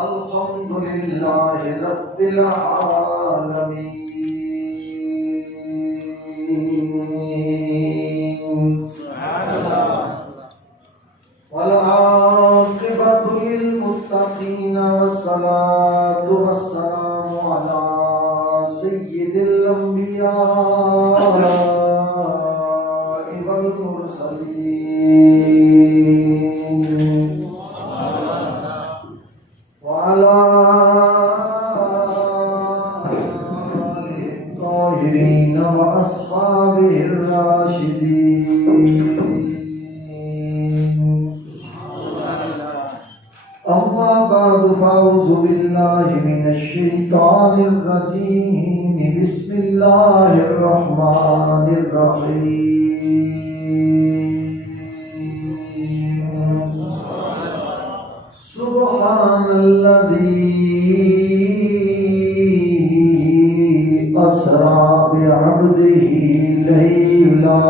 الحمد لله رب العالمين والعاقبة للمتقين والصلاة والسلام على سيد الأنبياء والمرسلين وعلى آله الطاهرين وأصحابه الراشدين. أما بعد فأعوذ بالله من الشيطان الرجيم. بسم الله الرحمن الرحيم. سبحان الذي أسرى بعبده ليلا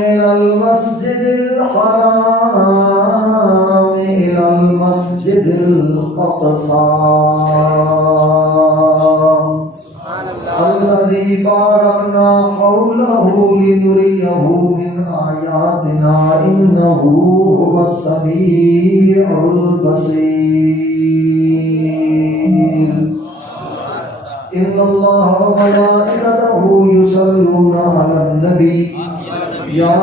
من المسجد الحرام إلى المسجد الأقصى الذي باركنا حوله لنريه من آياتنا إنه هو السميع البصير. إن الله وملائكته يصلون على النبي يا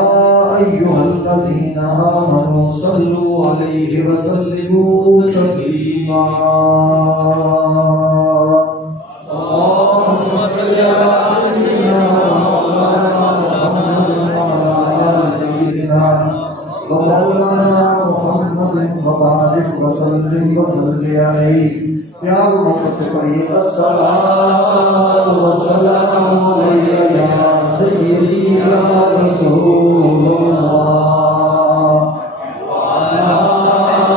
أيها الذين آمنوا صلوا عليه وسلموا تسليما. اللهم صل على سيدنا ومولانا محمد وبارك وسلم عليه. پیار محبت سے پڑھیے الصلاۃ والسلام علیک یا سیدی یا رسول اللہ وعلی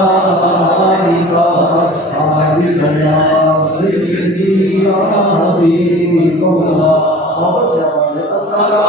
آلک واصحابک یا سیدی یا حبیب اللہ. محبت سے پڑھیے الصلاۃ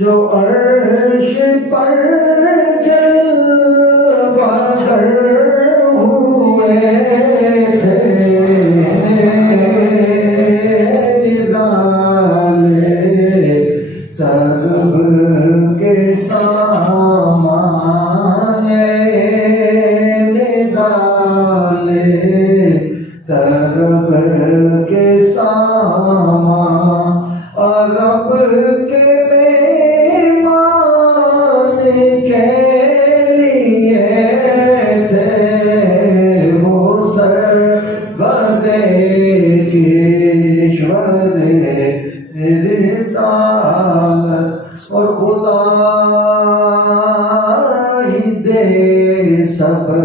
جو عرش پر جلوہ گر ہوئے تھے نرالے طرب کے سامان نرالے طرب کے سامان عرب کے مہمان کے لیے تھے وہ سرور کشور رسالت. اور خدا ہی دے صبر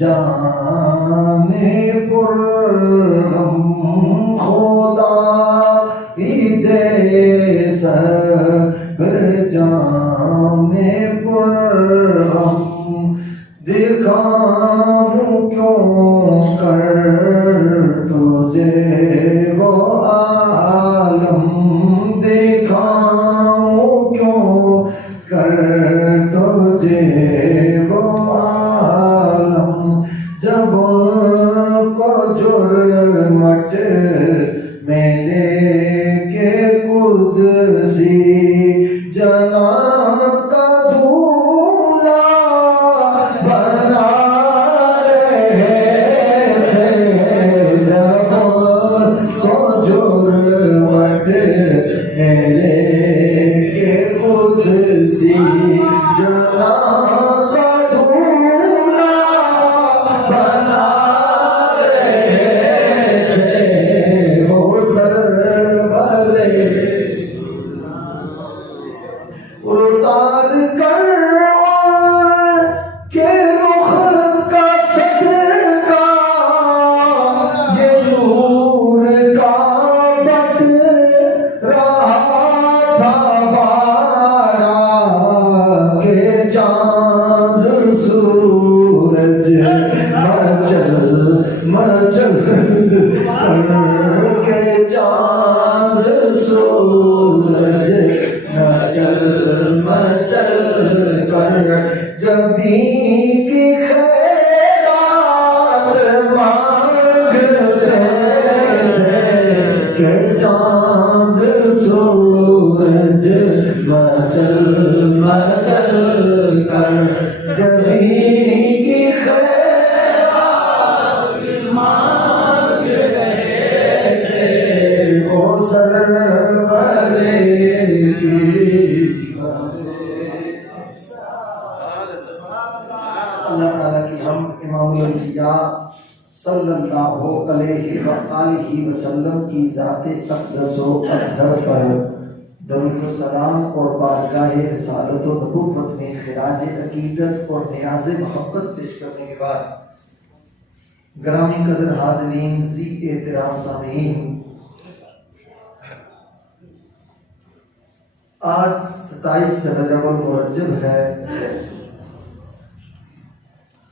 جانے پر ہم خدا ہی دے صبر جانے پر ہم. دکھاؤں کیوں کر تجھے وہ عالم دکھاؤں کیوں کر تجھے وہ عالم جب ان کو جرمٹ میں لے کے قدسی جناب کا دولہا بنا رہے تھے، جب ان کو جرمٹ میں لے کے قدسی جناب کا دولہا بنا رہے تھے، وہ سرور اتار کر کے رخ کا صدقہ یہ نور کا بٹ رہا تھا بارہ کہ چاند سورج مچل کے چاند سورج مچل کر جبھی کی خیرات مانگتے کہ چاند سورج مچل کر جبھی کی خیرات مانگتے وہ سرور اللہ تعالیٰ کی حمد امام الانبیاء صلی اللہ علیہ وآلہ وسلم کی ذات اقدس و اطہر پر درود و سلام اور بارگاہ رسالت و نبوت میں خراج عقیدت اور نیاز محبت پیش کرنے کے بعد گرامی قدر حاضرین، ذی احترام سامعین، آج 27 رجب المرجب ہے۔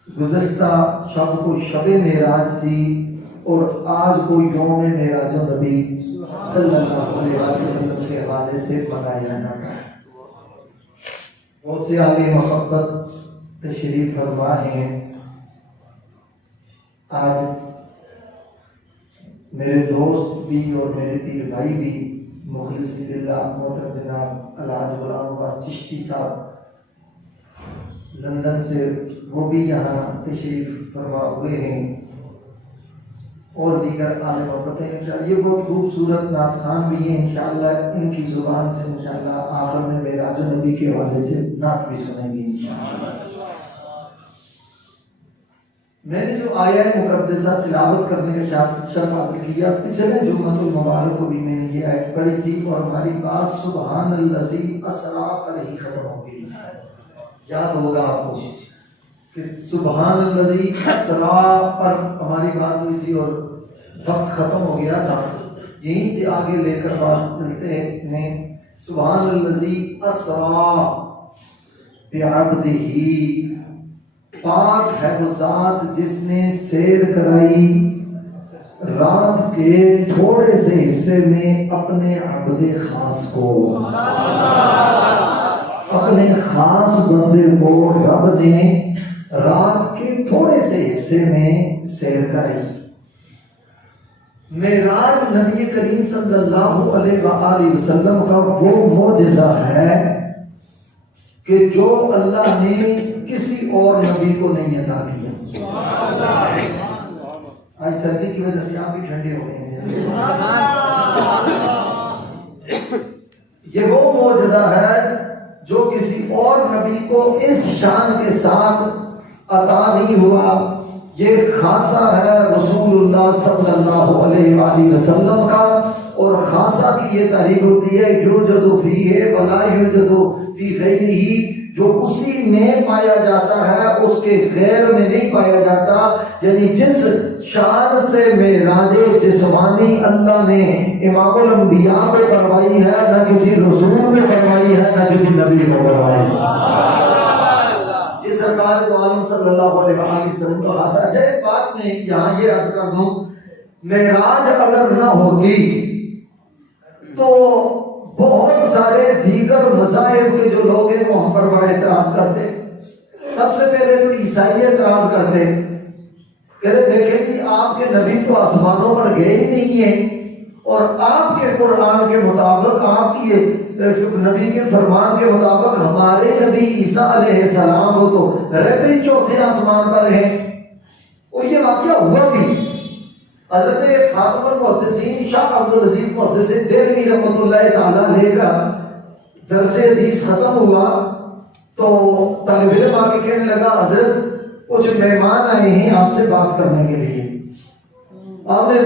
گزشتہ شب کو شب معراج تھی اور آج کو یوم معراج النبی صلی اللہ علیہ وسلم کے حوالے سے منایا جاتا ہے۔ بہت سے اہل محبت تشریف فرما ہیں۔ آج میرے دوست بھی اور میرے پیر بھائی بھی مخلص للہ محترم جناب الحاج غلام عباس چشتی صاحب لندن سے، وہ بھی یہاں تشریف فرما ہوئے ہیں، اور دیگر اہل محبت ہیں۔ انشاءاللہ یہ بہت خوبصورت نعت خوان بھی ہیں، انشاءاللہ ان کی زبان سے انشاءاللہ آخر میں معراج النبی کے حوالے سے نعت بھی سنیں گے انشاءاللہ۔ میں نے جو آیہ مقدسہ تلاوت کرنے کا شرف حاصل کیا، پچھلے جمعۃ المبارک کو بھی میں نے یہ آیت پڑھی تھی اور ہماری بات سبحان الذی اسریٰ پر ہی ختم ہو گئی۔ یاد ہوگا آپ کو کہ سبحان الذی اسریٰ پر ہماری بات ہوئی تھی اور وقت ختم ہو گیا تھا۔ یہیں سے آگے لے کر بات چلتے ہیں۔ سبحان الذی اسریٰ بعبدہ، پاک ہے وہ ذات جس نے سیر کرائی رات کے تھوڑے سے حصے میں اپنے عبد خاص کو، اپنے خاص بندے کو رب نے رات کے تھوڑے سے حصے میں سیر کرائی۔ معراج نبی کریم صلی اللہ علیہ وآلہ وسلم کا وہ معجزہ ہے کہ جو اللہ نے کسی اور نبی کو نہیں عطا کیا۔ آج سردی کی وجہ سے آپ بھی ٹھنڈے ہو گئے ہیں۔ یہ وہ معجزہ ہے جو کسی اور نبی کو اس شان کے ساتھ عطا نہیں ہوا۔ یہ خاصہ ہے رسول اللہ صلی اللہ علیہ وآلہ وسلم کا، اور خاصہ کی یہ تعریف ہوتی ہے یوجد فیہ ولا یوجد فی غیرہ، جو اسی میں پایا جاتا ہے اس کے غیر میں نہیں پایا جاتا۔ یعنی جس شان سے معراج جسمانی اللہ نے امام الانبیاء کو کروائی ہے، نہ کسی رسول کو کروائی ہے، نہ کسی نبی کو کروائی ہے۔ یہ سرکار دو عالم صلی اللہ علیہ وسلم کا خاصہ۔ اچھا ایک بات میں یہاں یہ عرض کر دوں، معراج اگر نہ ہوتی تو بہت سارے دیگر مذاہب کے جو لوگ ہیں وہ ہم پر بڑا اعتراض کرتے۔ سب سے پہلے تو عیسائی اعتراض کرتے نبی تو آسمانوں پر گئے ہی نہیں ہیں، اور آپ کے قرآن کے مطابق، آپ کی نبی کے فرمان کے مطابق ہمارے نبی عیسیٰ علیہ السلام وہ تو رہتے ہی چوتھے آسمان پر ہیں۔ اور یہ واقعہ ہوا بھی۔ حضرت خاتم المحدثین شاہ عبدالعزیز محدث دہلوی رحمۃ اللہ تعالیٰ علیہ کا درس حدیث ختم ہوا تو طالب علم آ کے کہنے لگا حضرت کچھ مہمان آئے ہیں آپ سے بات کرنے کے لیے۔ آپ نے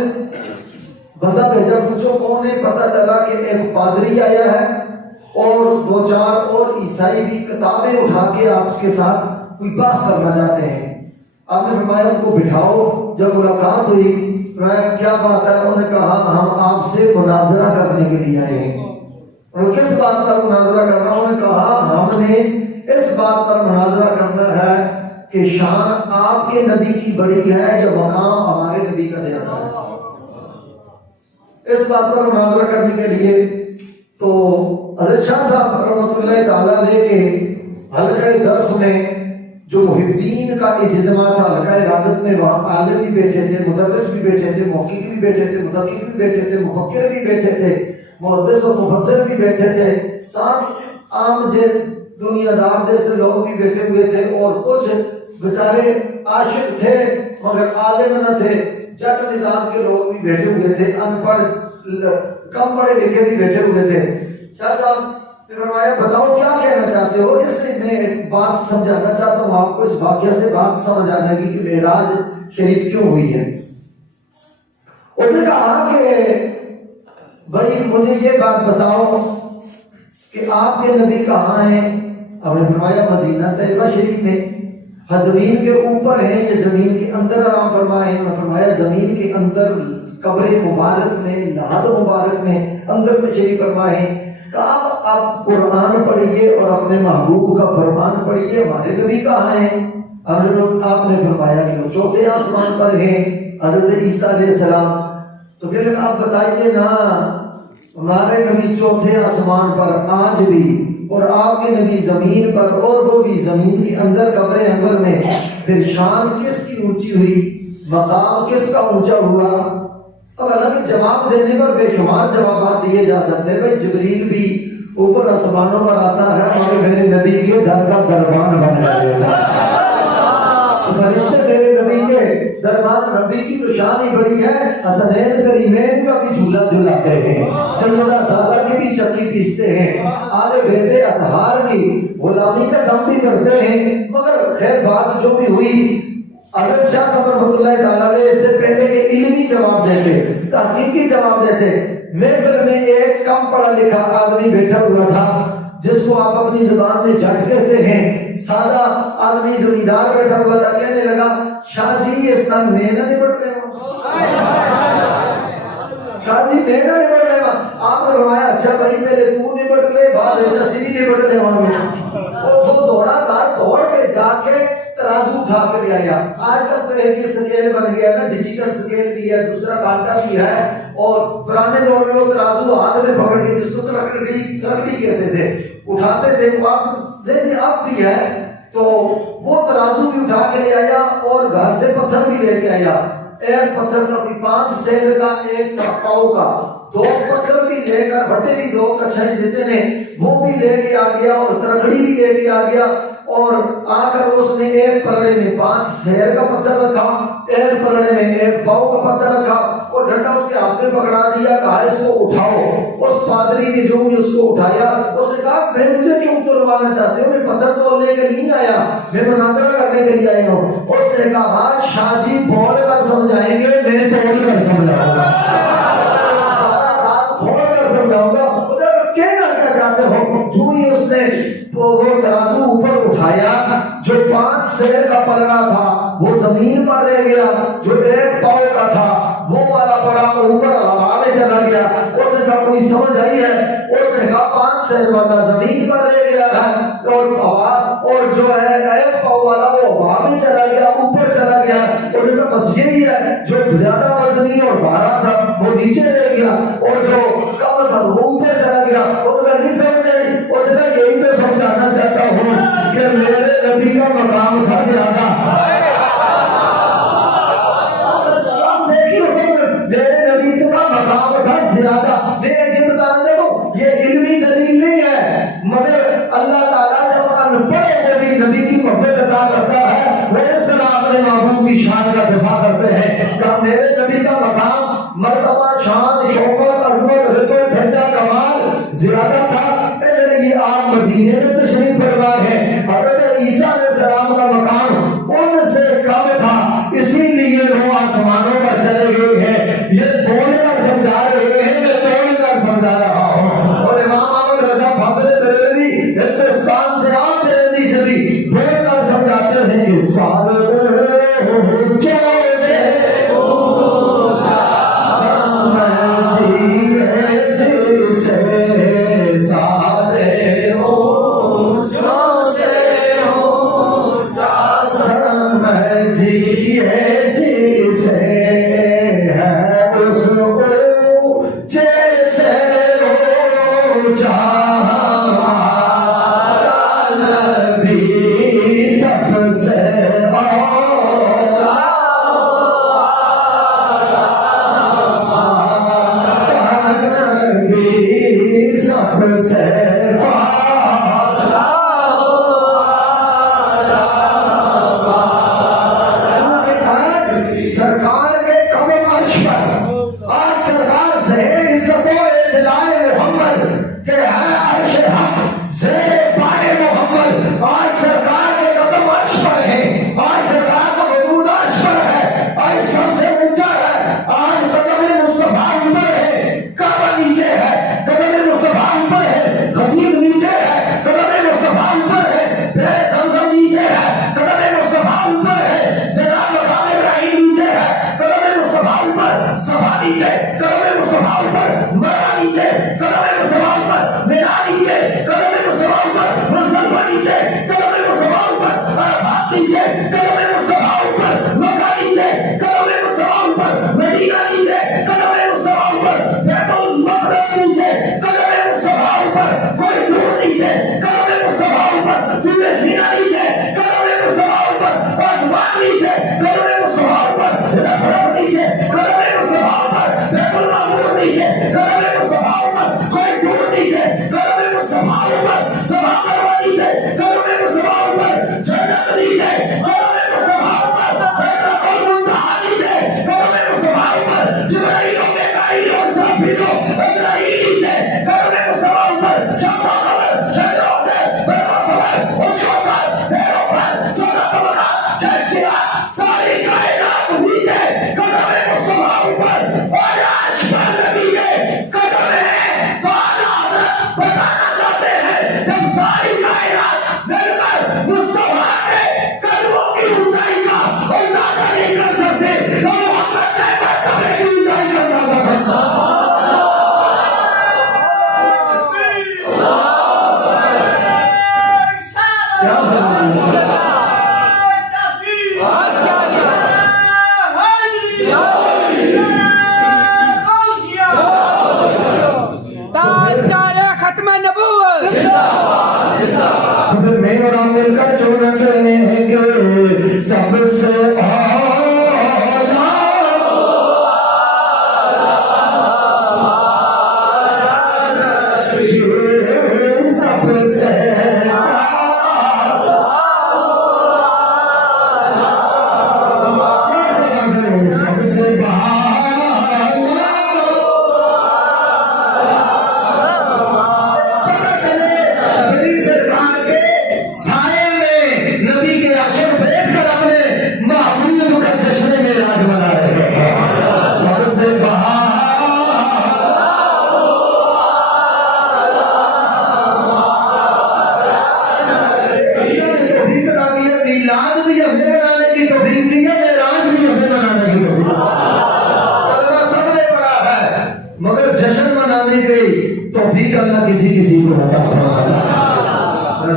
بندہ بھیجا، پوچھو کون ہے؟ پتہ چلا کہ ایک پادری آیا ہے اور دو چار اور عیسائی بھی کتابیں اٹھا کے آپ کے ساتھ کوئی بحث کرنا چاہتے ہیں۔ آپ نے فرمایا ان کو بٹھاؤ۔ جب ملاقات ہوئی کیا بات ہے؟ انہوں نے کہا ہم آپ سے مناظرہ کرنے کے لیے آئے ہیں۔ اور کس بات پر مناظرہ کرنا؟ انہوں نے کہا ہم نے اس بات پر مناظرہ کرنا ہے کہ شان آپ کے نبی کی بڑی ہے یا مقام ہمارے نبی کا زیادہ ہے۔ اس بات پر مناظرہ کرنے کے لیے تو حضرت شاہ صاحب رحمۃ اللہ تعالیٰ علیہ کے حلقہ درس میں جو محبین کا اجتماع تھا، حلقہ ارادت میں، وہاں عالم بھی بیٹھے تھے، مدرس بھی بیٹھے تھے، محقق بھی بیٹھے تھے، محقق بھی بیٹھے تھے، مفکر بھی بیٹھے تھے، محدث و مفسر بھی بیٹھے تھے، ساتھ عام دنیا دار جیسے لوگ بھی بیٹھے ہوئے تھے، اور کچھ بیچارے عاشق تھے مگر عالم نہ تھے، جٹ مزاج کے لوگ بھی بیٹھے ہوئے تھے، ان پڑھ کم پڑھے لکھے بھی بیٹھے ہوئے تھے۔ شاہ صاحب نے فرمایا بتاؤ کیا کہنا چاہتے ہو؟ اس لیے میں ایک بات سمجھانا چاہتا ہوں آپ کو، اس واقعہ سے بات سمجھ آ جائے گی کہ معراج شریف کیوں ہوئی ہے۔ اس نے کہا کہ بھائی مجھے یہ بات بتاؤ کہ آپ کے نبی کہاں ہیں؟ آپ نے فرمایا مدینہ طیبہ شریف میں۔ زمین کے اوپر ہیں یا زمین کے اندر آرام فرمائے؟ انہوں نے فرمایا زمین کے اندر، قبر مبارک میں، لحد مبارک میں اندر تشریف فرما ہے۔ کہا آپ قرآن پڑھیے اور اپنے محبوب کا فرمان پڑھیے، ہمارے نبی کہاں ہیں؟ آپ نے فرمایا کہ وہ چوتھے آسمان پر ہیں، حضرت عیسیٰ علیہ السلام۔ تو پھر آپ بتائیے نا، ہمارے نبی چوتھے آسمان پر آج بھی، اور آپ کے نبی زمین پر، اور وہ بھی زمین کے اندر قبر انور میں، پھر شان کس کی اونچی ہوئی؟ مقام کس کا اونچا ہوا؟ اب حالانکہ جواب دینے پر بے شمار جوابات دیے جا سکتے ہیں۔ بھائی جبریل بھی اوپر آسمانوں پر آتا ہے اور میرے نبی کے در کا دربان بن جائے گا، فرشتے میرے نبی کے دربان، نبی کی تو شان ہی بڑی ہے، حسنین کریمین کا بھی جھولا جھلاتے ہیں، سیدہ زہرا کی بھی چکی پیستے ہیں، آل بیت اطہار کی غلامی کا دم بھی کرتے ہیں۔ مگر خیر بات جو بھی ہوئی، حضرت شاہ صاحب رحمۃ اللہ تعالیٰ علیہ سے پہلے کے علمی جواب دیتے، تحقیقی جواب دیتے۔ محفل میں ایک کم پڑھا لکھا آدمی بیٹھا ہوا تھا جس کو آپ اپنی زبان میں جٹ کہتے ہیں، سادہ آدمی زمیندار بیٹھا ہوا تھا۔ کہنے لگا شاہ جی اس کا میں نہ نبٹ لے، شاہ جی میں نہ نبٹ لے۔ آپ نے فرمایا اچھا بھائی پہلے تو نبٹ لے، بعد میں جسی نبٹ لے۔ وہ دوڑا تھا، دوڑ کے جا کے ترازو اٹھا کر لے آیا۔ آج کل تو ایک سکیل بن گیا نا، ڈیجیٹل سکیل بھی ہے، دوسرا کانٹا بھی ہے، اور پرانے دور میں وہ ترازو ہاتھ میں پکڑ کے جس کو ترکڑی کہتے تھے اٹھاتے تھے، وہ اب بھی ہے۔ تو وہ ترازو بھی اٹھا کے لے آیا اور گھر سے پتھر بھی لے کے آیا، ایک پتھر کا بھی 5 سیر کا، ایک پاؤ کا، 2 پتھر بھی لے کر، بٹے بھی 2 کچھائی دیتے نے وہ بھی لے کے آ گیا، اور ترکڑی بھی لے کے آ گیا، اور آ کر اس نے ایک پلڑے میں 5 سیر کا پتھر رکھا، ایک پلڑے میں 1 پاؤ کا پتھر رکھا، اور ڈنڈا اس کے ہاتھ میں پکڑا دیا، کہا اس کو اٹھاؤ۔ اس پادری نے جو بھی اس کو اٹھایا، اس نے کہا میں مجھے کیوں تلوانا چاہتے ہو؟ میں پتھر تو لے کے نہیں آیا، میں مناظرہ کرنے کے لیے آیا ہوں۔ اس نے کہا شاہ جی بول کر سمجھائیں گے، میں توڑ کر سمجھاؤں گا، سارا راز کھول کر سمجھاؤں گا۔ کہنا کیا چاہتے ہو؟ جو ہی اس نے وہ ترازو اوپر اٹھایا، جو 5 سیر کا پلڑا تھا وہ زمین پر رہ گیا، جو 1 پاؤ کا تھا وہ والا پڑا اوپر ہوا میں چلا گیا۔ اس نے کہا کوئی سمجھ آئی ہے؟ اس نے کہا 5 سیر والا زمین پر رہ گیا ہے، اور ہوا، اور جو ہے 1 پاؤ والا وہ ہوا میں چلا گیا، اوپر چلا گیا۔ اور نے کہا بس یہی ہے، جو زیادہ وزنی اور بھارا تھا وہ نیچے رہ گیا، اور جو کم تھا وہ اوپر چلا گیا۔ وہ نہیں سمجھ آئی؟ اور یہی تو سمجھانا چاہتا ہوں کہ میرے نبی کا مقام تھا زیادہ۔ اپنے محبوب کی شان کا دفاع کرتے ہیں کہ میرے نبی کا مقام، مرتبہ، شان، شوکت، عظمت، رتبہ، درجہ، کمال زیادہ تھا۔ یہ آپ مدینے میں تشریف فرما ہے، حضرت عیسیٰ علیہ السلام کا مقام ان سے کم تھا، اسی لیے وہ آسمانوں پر چلے گئے ہیں۔ یہ بول کر سمجھا رہے ہیں، میں توڑ کر سمجھا رہا ہوں۔ اور امام احمد رضا فاضل بریلوی ہندوستان سے آپ بریلوی سے بھی بول کر سمجھاتے ہیں کہ سارے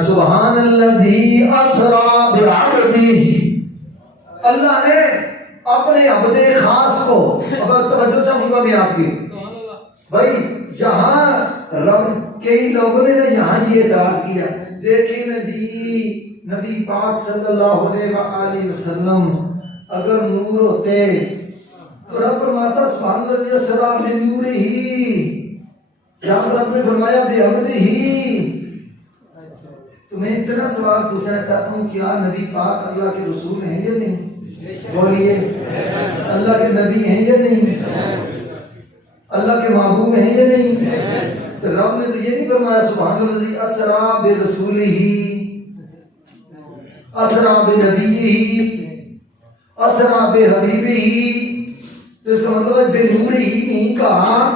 سبحان الذی اسرا بعبدہ، اللہ نے اپنے عبد خاص کو، اگر توجہ چاہوں گا میں آپ کی بھائی، یہاں رب کئی لوگوں نے یہاں یہ اعتراض کیا، دیکھیں نا جی نبی پاک صلی اللہ علیہ وسلم اگر نور ہوتے تو رب فرماتا سبحان الذی اسرا بنورہ، یہاں رب نے فرمایا بعبدہ۔ تو میں اتنا سوال پوچھنا چاہتا ہوں، کیا نبی پاک اللہ کے رسول ہیں یا نہیں؟ بولیے اللہ کے نبی ہیں یا نہیں؟ اللہ کے محبوب ہیں یا نہیں؟ تو رب نے تو یہ نہیں فرمایا سبحان الذی اسرا برسولہ اسرا بنبیہ اسرا بحبیبہ، تو اس کا مطلب ہے بے نور ہی نہیں کہا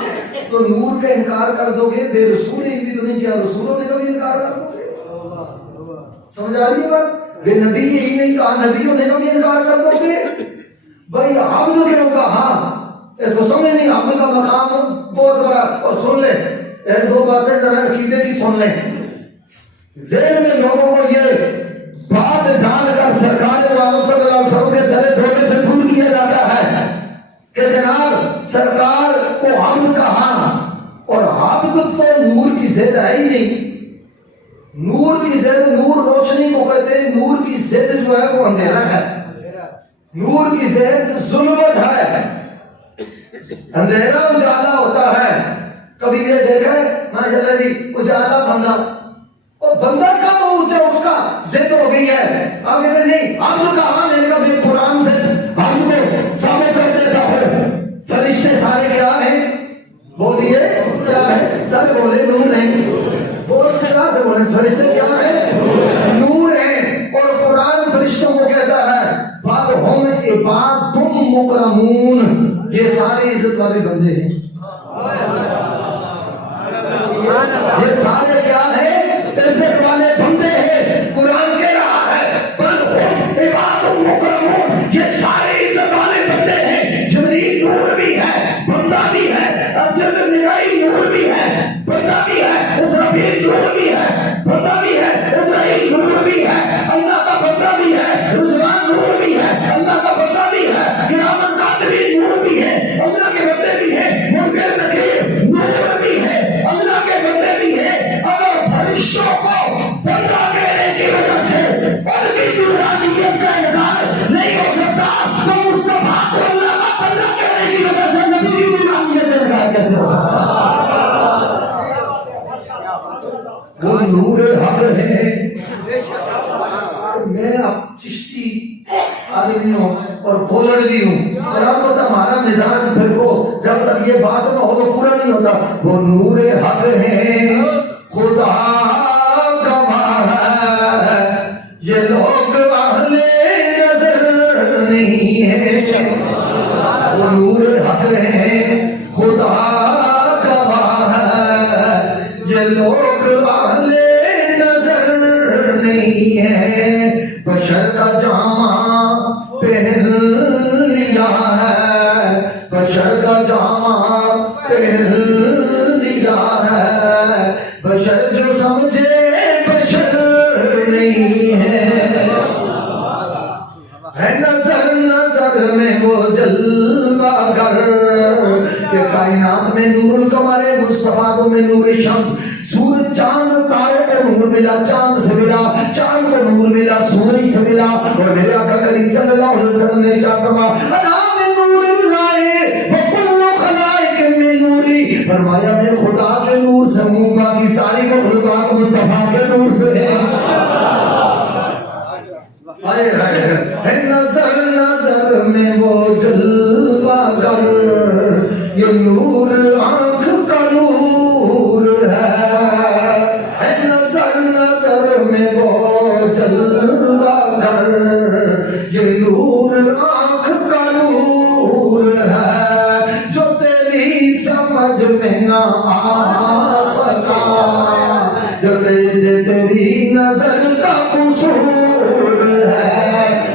تو نور کا انکار کر دو گے، بے رسول ہی بھی تو نہیں کیا رسولوں نے کبھی انکار کر دو گے؟ سمجھ آ رہی ہے بات؟ بے نبی ہی نہیں کہا نبیوں نے کبھی انکار کر دو گے؟ بھائی عبد نے کہا، اس کو سمجھ نہیں، عبد کا مقام بہت بڑا۔ اور سن لیں ایک دو باتیں ذرا عقیدے کی سن لیں، ذہن میں لوگوں کو یہ بات ڈال کر سرکار عالم صلی اللہ علیہ وسلم کے درے دھونے سے دور کیا جاتا ہے کہ جناب سرکار کو عبد کہا، اور عبد تو نور کی ضد ہے ہی نہیں۔ نور کی ضد، نور روشنی کو کہتے ہیں، نور کی ضد جو ہے وہ اندھیرا ہے، نور کی ضد ظلمت ہے، اندھیرا اجالا ہوتا ہے۔ کبھی یہ دیکھا ہے ماشاءاللہ جی اجالا بندہ، اور بندہ کب اونچا اس کا ضد ہو گئی ہے، اب ادھر نہیں عبد کہا، میں نے کہا میں قرآن سے عبد کو ثابت کر دیتا ہوں۔ فرشتے سارے کیا ہیں؟ بولیے کیا ہے؟ سارے بولے نور ہیں، بول کیا سے بولے فرشتے کیا ہیں؟ نور ہیں، اور قرآن فرشتوں کو کہتا ہے بل ہم عباد مکرمون، یہ سارے عزت والے بندے ہیں، یہ سارے کیا ہیں؟ عزت والے بندے ہیں۔ قرآن کہہ رہا ہے بل ہم عباد مکرمون، یہ سارے عزت والے بندے ہیں۔ جبریل نور بھی ہے، بندہ بھی ہے، اجل نگاہی نور بھی ہے، بندہ بھی ہے، اسرافیل نور بھی ہے، بندہ بھی ہے، اسرائیل نور بھی ہے، اللہ کا بندہ بھی ہے، رضوان نور بھی ہے، اللہ کا بندہ بھی ہے، کرامن کاتبین نور بھی ہے، اللہ کے بندے بھی ہیں، منکر نکیر نور بھی ہے، اللہ کے بندے بھی ہیں۔ اگر فرشتوں کو بندہ کہنے کی وجہ سے ان کی نورانیت کا انکار نہیں ہو سکتا تو مصطفیٰ کو اللہ کا بندہ کہنے کی وجہ سے نبی کی نورانیت کا انکار کیسے ہو سکتا؟ وہ نور حق ہے۔ میں اب چشتی آدمی ہوں اور بولڑ بھی ہوں، اور آپ کو ہمارا مزاج پھر وہ جب تک یہ بات نہ ہو تو پورا نہیں ہوتا۔ وہ نور حق ہے، خدا گواہ ہے، یہ لوگ اہل نظر نہیں ہے۔ وہ نور حق ہے، خدا گواہ ہے، یہ لوگ اہل نظر نہیں ہے۔ بشر کا جامع پہن لیا ہے، بشر کا جامع پہن لیا ہے، بشر جو سمجھے بشر نہیں ہے۔ نظر نظر میں وہ جلوہ گر کہ کائنات میں نور القمر مصطفیٰ میں نور شمس، سورج چاند تاروں کو نور ملا، چاند سے ملا، چاند کو نور ملا، سورج سے ملا۔ اور میرے آقا کریم صلی اللہ علیہ وسلم نے کیا فرمایا؟ انا من نور اللہ وکل خلائق من نوری، فرمایا میں خدا کے نور سے ہوں، باقی ساری مخلوقات مصطفیٰ کے نور سے ہے۔ نظر نظر میں وہ جلوہ گر، یہ نور آنکھ کا نور ہے۔ نظر نظر میں وہ جلوہ گر، یہ نور آنکھ کا نور ہے، جو تیری سمجھ میں نہ آ سکا، جو تیری نظر کا قصور ہے،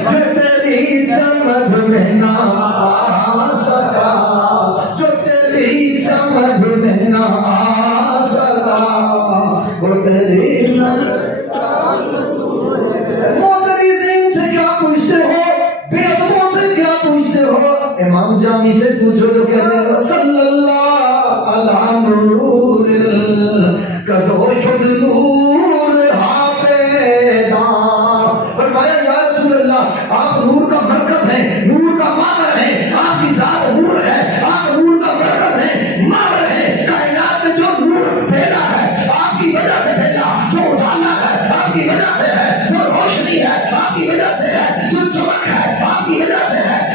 جو تیری سمجھ میں نہ آ سکا، جو تیری سمجھ میں نہ آ سکا، وہ تیری نظر کا قصور ہے۔ معترضین سے کیا پوچھتے ہو، بے ادبوں سے کیا پوچھتے ہو؟ امام جامی سے پوچھو جو کہتے ہیں صلی اللہ علی نور کزو شد نور حافظاں، فرمایا یا رسول اللہ آپ نور کا مرکز ہیں، نور کا مادر ہیں، آپ کی ذات نور ہے، آپ نور کا مرکز ہیں، مادر ہے۔ کائنات میں جو نور پھیلا ہے آپ کی وجہ سے پھیلا، جو اجالا ہے آپ کی وجہ سے ہے، جو روشنی ہے آپ کی وجہ سے ہے، جو چمک ہے آپ کی وجہ سے ہے۔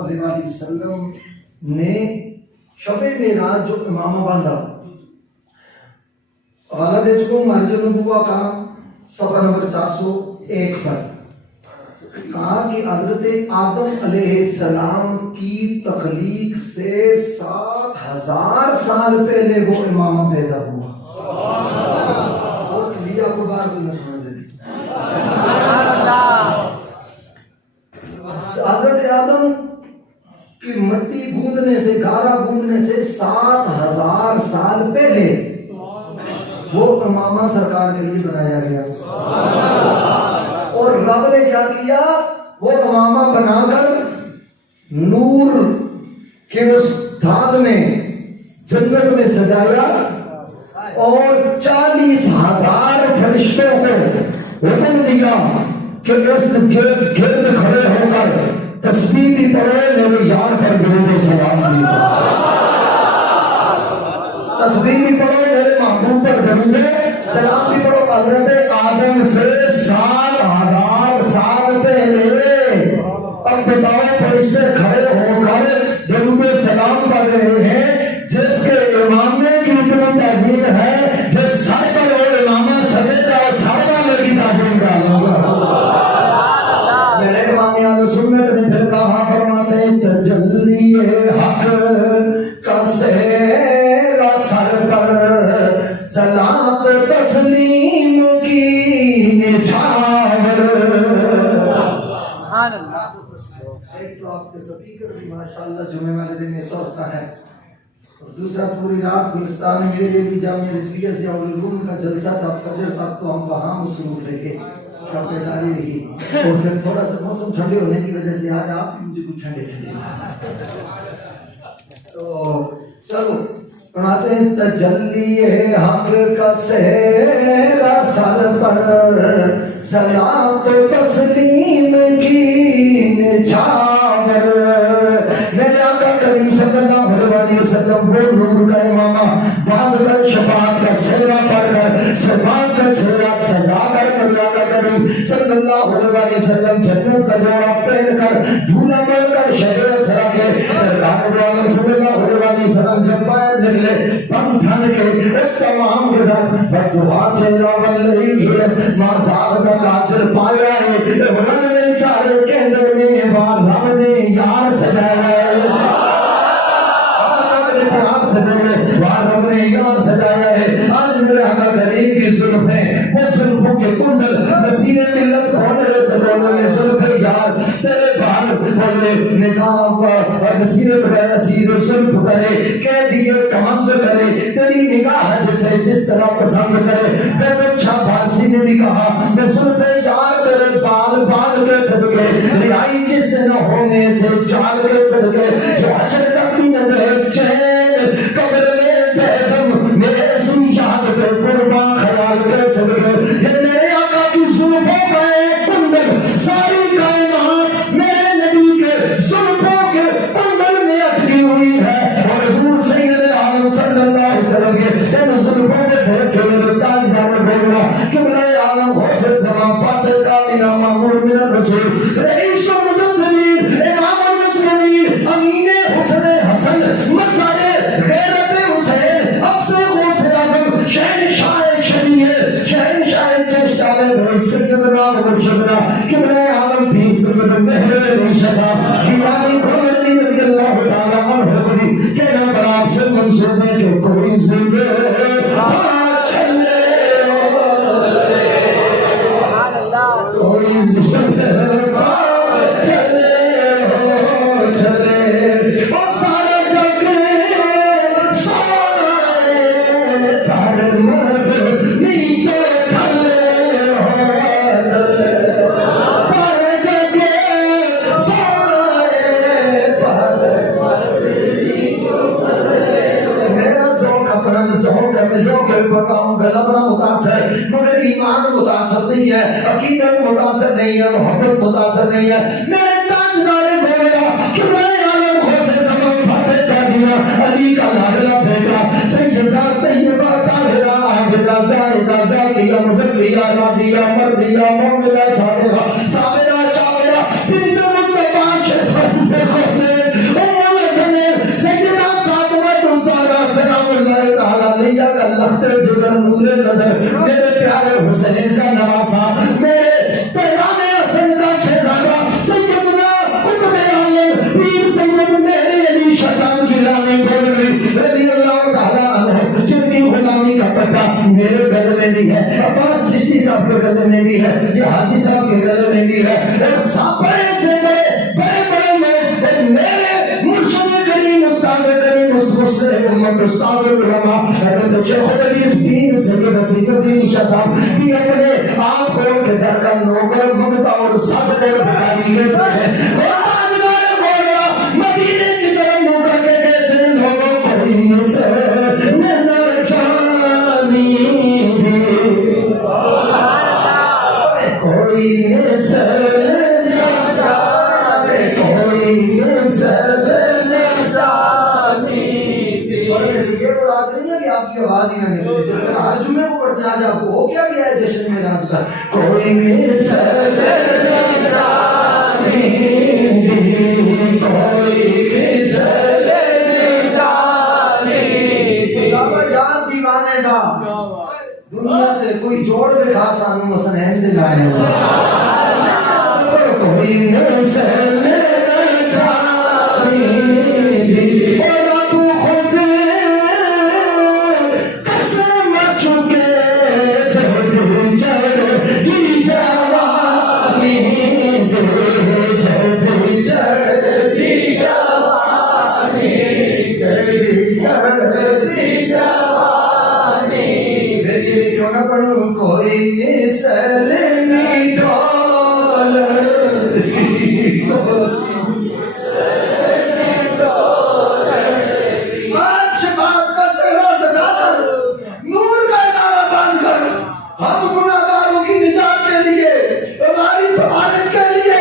علیہ وآلہ وسلم نے شب معراج جو امامہ باندھا حوالہ دے چکوں منہج النبوہ کا صفحہ نمبر 401 پر کہا کہ حضرت آدم علیہ السلام کی تخلیق سے 7,000 سال پہلے وہ امامہ پیدا ہوا. اور کسی آپ کو بات بھی نہ سنا دے. حضرت آدم کی مٹی گوندنے سے گارا گوندنے سے 7,000 سال پہلے وہ امامہ سرکار کے لیے بنایا گیا. اور رب نے کیا کیا؟ وہ امامہ بنا کر نور کے اس دھاگ میں جنت میں سجایا اور 40,000 فرشتوں کو حکم دیا کہ اس گرد کھڑے ہو کر تسبیح بھی پڑھو، میرے یار پر درود و سلام بھی تسبیح بھی پڑھو، میرے محبوب پر درود سلام بھی پڑھو. حضرت آدم سے 7,000 سال پہلے اب بتاؤ فرشتے کھڑے ہو کر درود سلام پڑھ رہے ہیں جس کے امامے کی اتنی تعظیم ہے جس سر پر وہ امامہ سجے گا اور سر والے کی تعظیم کا میرے امام اہل سنت نے پھر کہا فرماتے تجلی حق کا سہرا سر پر صلاۃ تسلیم کی نچھاور. ایک تو آپ کے سپیکر بھی ماشاءاللہ جمعے والے دن ایسا ہوتا ہے اور دوسرا پوری رات گلستان میرے لیے جامعہ رضویہ سے علوم کا جلسہ تھا. فجر تک تو ہم وہاں مصروف رہے داری رہی اور پھر تھوڑا سا موسم ٹھنڈے ہونے کی وجہ سے آج آپ مجھے کچھ ٹھنڈے تو چلو پڑھاتے ہیں تجلی حق کا سہرا سر پر صلاۃ تسلیم کی نچھاور. میرے آقا کریم صلی اللہ علیہ وسلم وہ نور کا امامہ باندھ کر شفاعت کا سہرا پڑھ کر شفاعت کا سہرا سجا کر میرے آقا کریم صلی اللہ علیہ وسلم جنت کا جوڑا پہن کر دھولا بن کر شہر اسرا کے سرکار دو عالم صلی اللہ علیہ وسلم جب باہر نکلے پن پھن کے اس تمام کے ساتھ فتوحا چہرہ واللہی ما زاد کا کاجر پایا ہے ورن میں چارے کے اندر میں بار رب نے یار سجایا ہے رب نے یار سجایا ہے. آج میرے آقا کریم کی زلفیں وہ زلفوں کے کنڈل نصیر ملت کھولنے سے بولنے میں زلف یار تیرے بال بولے نگاہ اور نصیر بغیر نصیر زلف کرے کہہ دیے کمند کرے تیری نگاہ جسے جس طرح پسند کرے. میں تو چھا فارسی نے بھی کہا میں زلف یار تیرے بال بال کے صدقے رہائی جس سے نہ ہونے سے چال کے صدقے جو حشر تک بھی نہ دے چین قبر میں بیدم میرے ایسی یاد پہ قربان خیال کے صدقے. یہ میرے آقا کی زلفوں کا ایک کنڈل ساری کائنات میرے نبی کے زلفوں کے کنڈل میں اٹکی ہوئی ہے اور حضور سید عالم صلی اللہ علیہ وسلم کے ان زلفوں کے دیکھ کے میرے تاجدار بولنا قبلہ عالم غوث زمان فاتح دالیہ معمور من الرسول رئیس المجددین امام المسلمین امین حسن حسن مزارے غیرت حسین افسر غوث اعظم شہنشاہ شریعت شہنشاہ چشتالے بھائی سیدنا مرشدنا قبلہ عالم بھی سید مہر علی شاہ دیوانی بھولنی رضی اللہ تعالیٰ عنہ بڑی کہنا بڑا آپ سے منصوب ہے کہ کوئی زندے چلے کوئی زندے مگر ایمان متاثر نہیں ہے عقیدت متاثر نہیں ہے محبت متاثر نہیں ہے. میرے تاجدار گویا کہ میں عالم غوث زمان فاتح کا دیا علی کا لاڈلا بیٹا سیدہ طیبہ طاہرہ عابدہ زاہدہ زاکیہ مزکیہ نادیہ مردیہ مومنہ صابرہ صابرہ شاکرہ بنت مصطفیٰ شریف بھی ہے, عباس چشتی صاحب کے گلے میں بھی ہے, یہ حاجی صاحب کے گلے میں بھی ہے, اور سب بڑے سے بڑے میرے مرشد کریم استاد کریم مسلم امت استاد العلماء حضرت شیخ الحدیث پیر سید سید الدین شاہ صاحب بھی اپنے آپ کھول کے در کا نوکر منگتا اور سب دے بھگاری ہے, اور تاجدار مولا مدینے کی طرف منہ کر کے کہتے ہیں لوگوں کوئی مصر نہ جانی بھی, کوئی مصر نہ جانے, کوئی مصر نہ جانی بھی. یہ مراد نہیں ہے کہ آپ کی آواز ہی نہ نکلے, جس طرح ہر جمعے کو پڑھتے آج آپ کو ہو کیا گیا ہے جشن میں ناز کا, کوئی مصر نہ جانی بھی, کوئی مصر نہ جانی بھی. بابا یار دیوانے کا دنیا سے کوئی جوڑ بھی خاص آنو مثلا ہے سے لائے ہوا, کوئی مصر نہ جانی بھی, اور اب خود قسم چکے جب چڑھی جوانی دے, جب چڑھی جوانی دے, چڑھی جوانی دے. کیوں نہ پڑھوں کوئی مثل نہیں ڈالر, آج بات کا صحرا سجا کر نور کا ادارہ بند کر ہم گناہگاروں کی نجات کے لیے, ہماری سفارت کے لیے,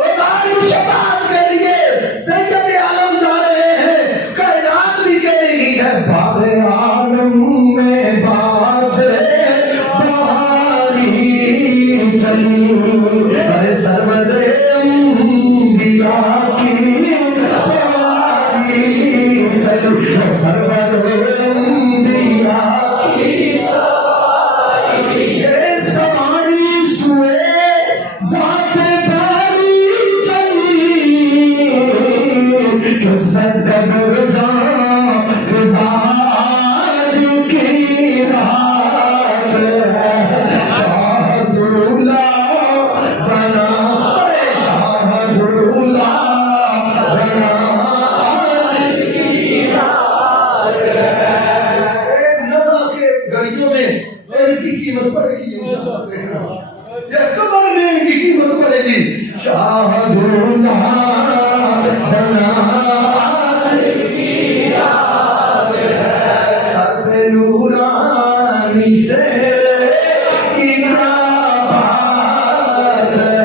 ہماری شفاعت کے لیے سید عالم جا رہے ہیں. کائنات بھی کہہ رہی ہے باب عالم میں باد بہاری چلی, ارے سرور انبیاء کی سواری چلی, سرور انبیاء کی سواری, یہ سواری سوئے ذات باری چلی, قسمت قبر جان رضا آج کی رات ہے, شاہدولہ بنا, شاہدولہ بنا آج کی رات ہے. نزا کے گھڑیوں میں ان کی قیمت پڑے گی انشاءاللہ دیکھنا, یہ قبر میں ان کی قیمت پڑے گی. شاہدولہ بنا آج کی رات ہے, سر پہ نورانی سے بات ہے,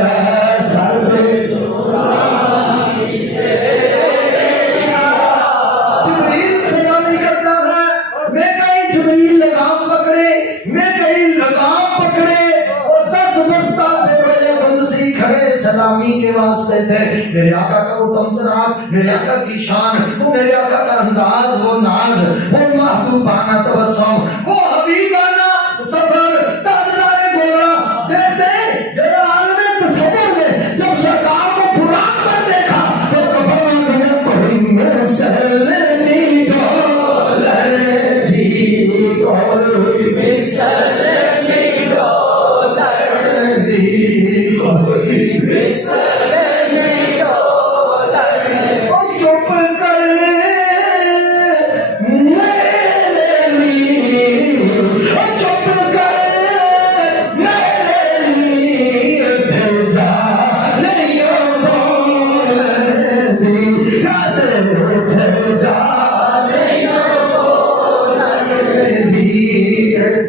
سر پہ نورانی سے جبریل سلامی کرتا ہے, میں کہیں جبریل لگام پکڑے, میں کہیں لگام پکڑے, اور 10 بستہ پھر بند سی کھڑے سلامی کے واسطے تھے. میرے آقا کا وہ تمطراق, میرے آقا کی شان, وہ میرے آقا کا انداز, وہ ناز, وہ محبوبانہ تبسم, وہ حبیبانہ سفر, تاجدار گولا دیتے جڑا عالم تصور میں جب سرکار کو پراق پر دیکھا تو کفر دیا کوئی مثل نہیں ڈالر دی, کوئی مثل نہیں ڈالر دی, کوئی مثل نہیں ڈالر دی. چپ کر میرے لیے, چپ کر میرے لیے دل جا نہیں بولنے دی, دل جا نہیں بولنے دی,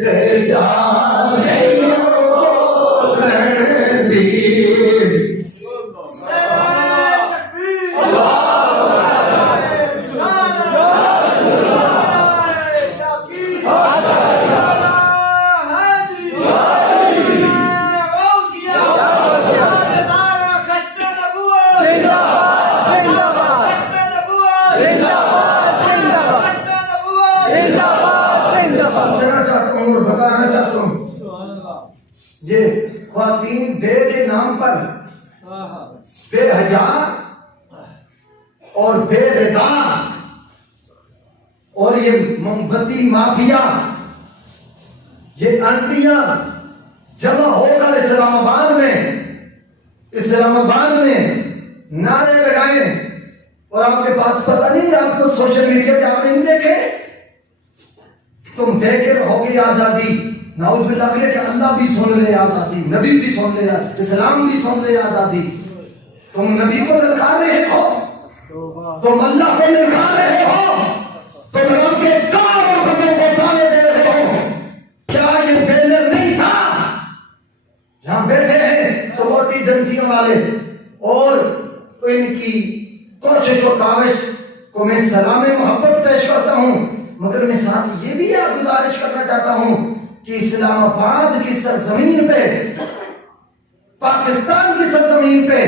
دل جا نہیں بولنے دی. پوچھنا چاہتا ہوں اور بتانا چاہتا ہوں, یہ خواتین بے کے نام پر بے حیا اور بے ردا اور یہ موم بتی مافیا یہ آنٹیاں جمع ہو کر اسلام آباد میں نعرے لگائیں، اور آپ کے پاس پتہ نہیں، آپ کو سوشل میڈیا پہ آپ نے نہیں دیکھے، تم دیکھ کے رہو گے آزادی، نعوذ باللہ کے لیے کہ اللہ بھی سن لے آزادی، نبی بھی سن لے، اسلام بھی سن لے آزادی۔ تم نبی کو للکار رہے ہو، تم اللہ کو للکار رہے ہو، تم رب کے کام اور قسم کو تانے دے رہے ہو۔ کیا یہ بینر نہیں تھا؟ یہاں بیٹھے ہیں سپورٹی ایجنسیوں والے، اور ان کی کوشش و کاوش کو میں سلام محبت پیش کرتا ہوں، مگر میں ساتھ یہ بھی گزارش کرنا چاہتا ہوں کہ اسلام آباد کی سرزمین پہ، پاکستان کی سرزمین پہ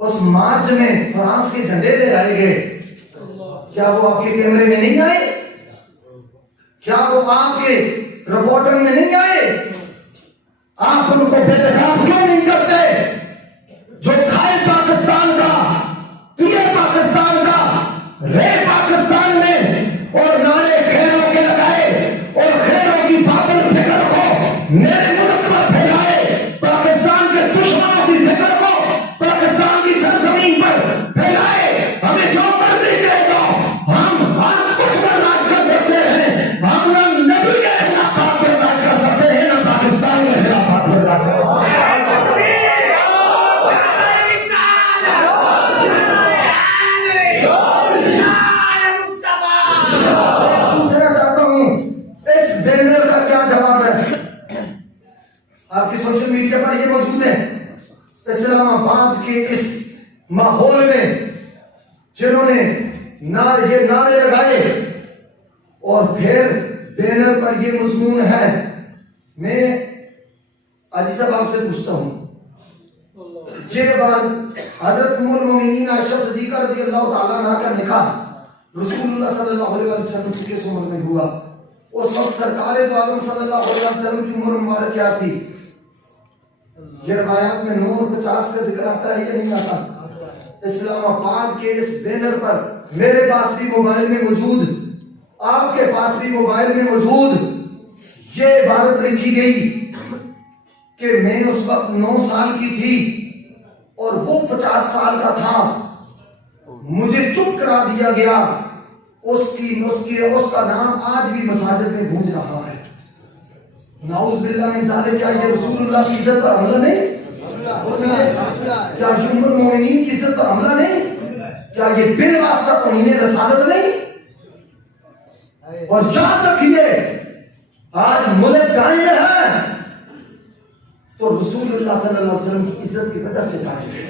اس مارچ میں فرانس کے جھنڈے لے آئے گئے، کیا وہ آپ کے کیمرے میں نہیں آئے؟ کیا وہ آپ کے رپورٹنگ میں نہیں آئے؟ آپ ان کو بے نقاب کیوں نہیں کرتے؟ جو کھائے پاکستان کا، پیے پاکستان کا، رہے پاکستان میں، اور نعرے خیروں کے لگائے اور خیروں کی باطل فکر کو میرے ملک پر پھیلائے، پاکستان کے دشمنوں کی فکر کو پاکستان کی سرزمین پر پھیلائے، ہمیں جو مرضی دے دو، ہم کچھ برداشت کر سکتے ہیں، ہم نہ نبی کے خلافات برداشت کر سکتے ہیں، نہ پاکستان کے خلافات برداشت کر سکتے ہیں۔ پوچھنا چاہتا ہوں اس بینر کا کیا جواب ہے؟ آپ کی سوشل میڈیا پر یہ موجود ہے، اسلام آباد کے اس ماحول میں جنہوں نے یہ نعرے لگائے، اور پھر بینر پر یہ مضمون ہے۔ میں علی صاحب آپ سے پوچھتا ہوں، یہ بار حضرت ام المومنین عائشہ صدیقہ رضی اللہ تعالیٰ عنہ کا نکاح رسول اللہ صلی اللہ علیہ وسلم کی کس عمر میں ہوا؟ اس وقت سرکار دو عالم صلی اللہ علیہ وسلم کی عمر مبارک کیا تھی؟ یہ روایات میں 9 اور 50 کا ذکر آتا ہے یا نہیں آتا؟ اسلام آباد کے اس بینر پر میرے پاس بھی موبائل میں موجود، آپ کے پاس بھی موبائل میں موجود یہ عبارت لکھی گئی کہ میں اس وقت 9 سال کی تھی اور وہ 50 سال کا تھا، مجھے چپ کرا دیا گیا۔ اس کا نام آج بھی مساجد میں گونج رہا ہے۔ نعوذ باللہ من ذالک، کیا یہ رسول اللہ کی عزت پر حملہ نہیں؟ کیا یہ ام المومنین کی عزت پر حملہ نہیں؟ کیا یہ بن واسطہ توہین رسالت نہیں؟ اور یاد رکھیے، آج ملک قائم ہے تو رسول اللہ صلی اللہ علیہ وسلم کی عزت کی وجہ سے قائم ہے۔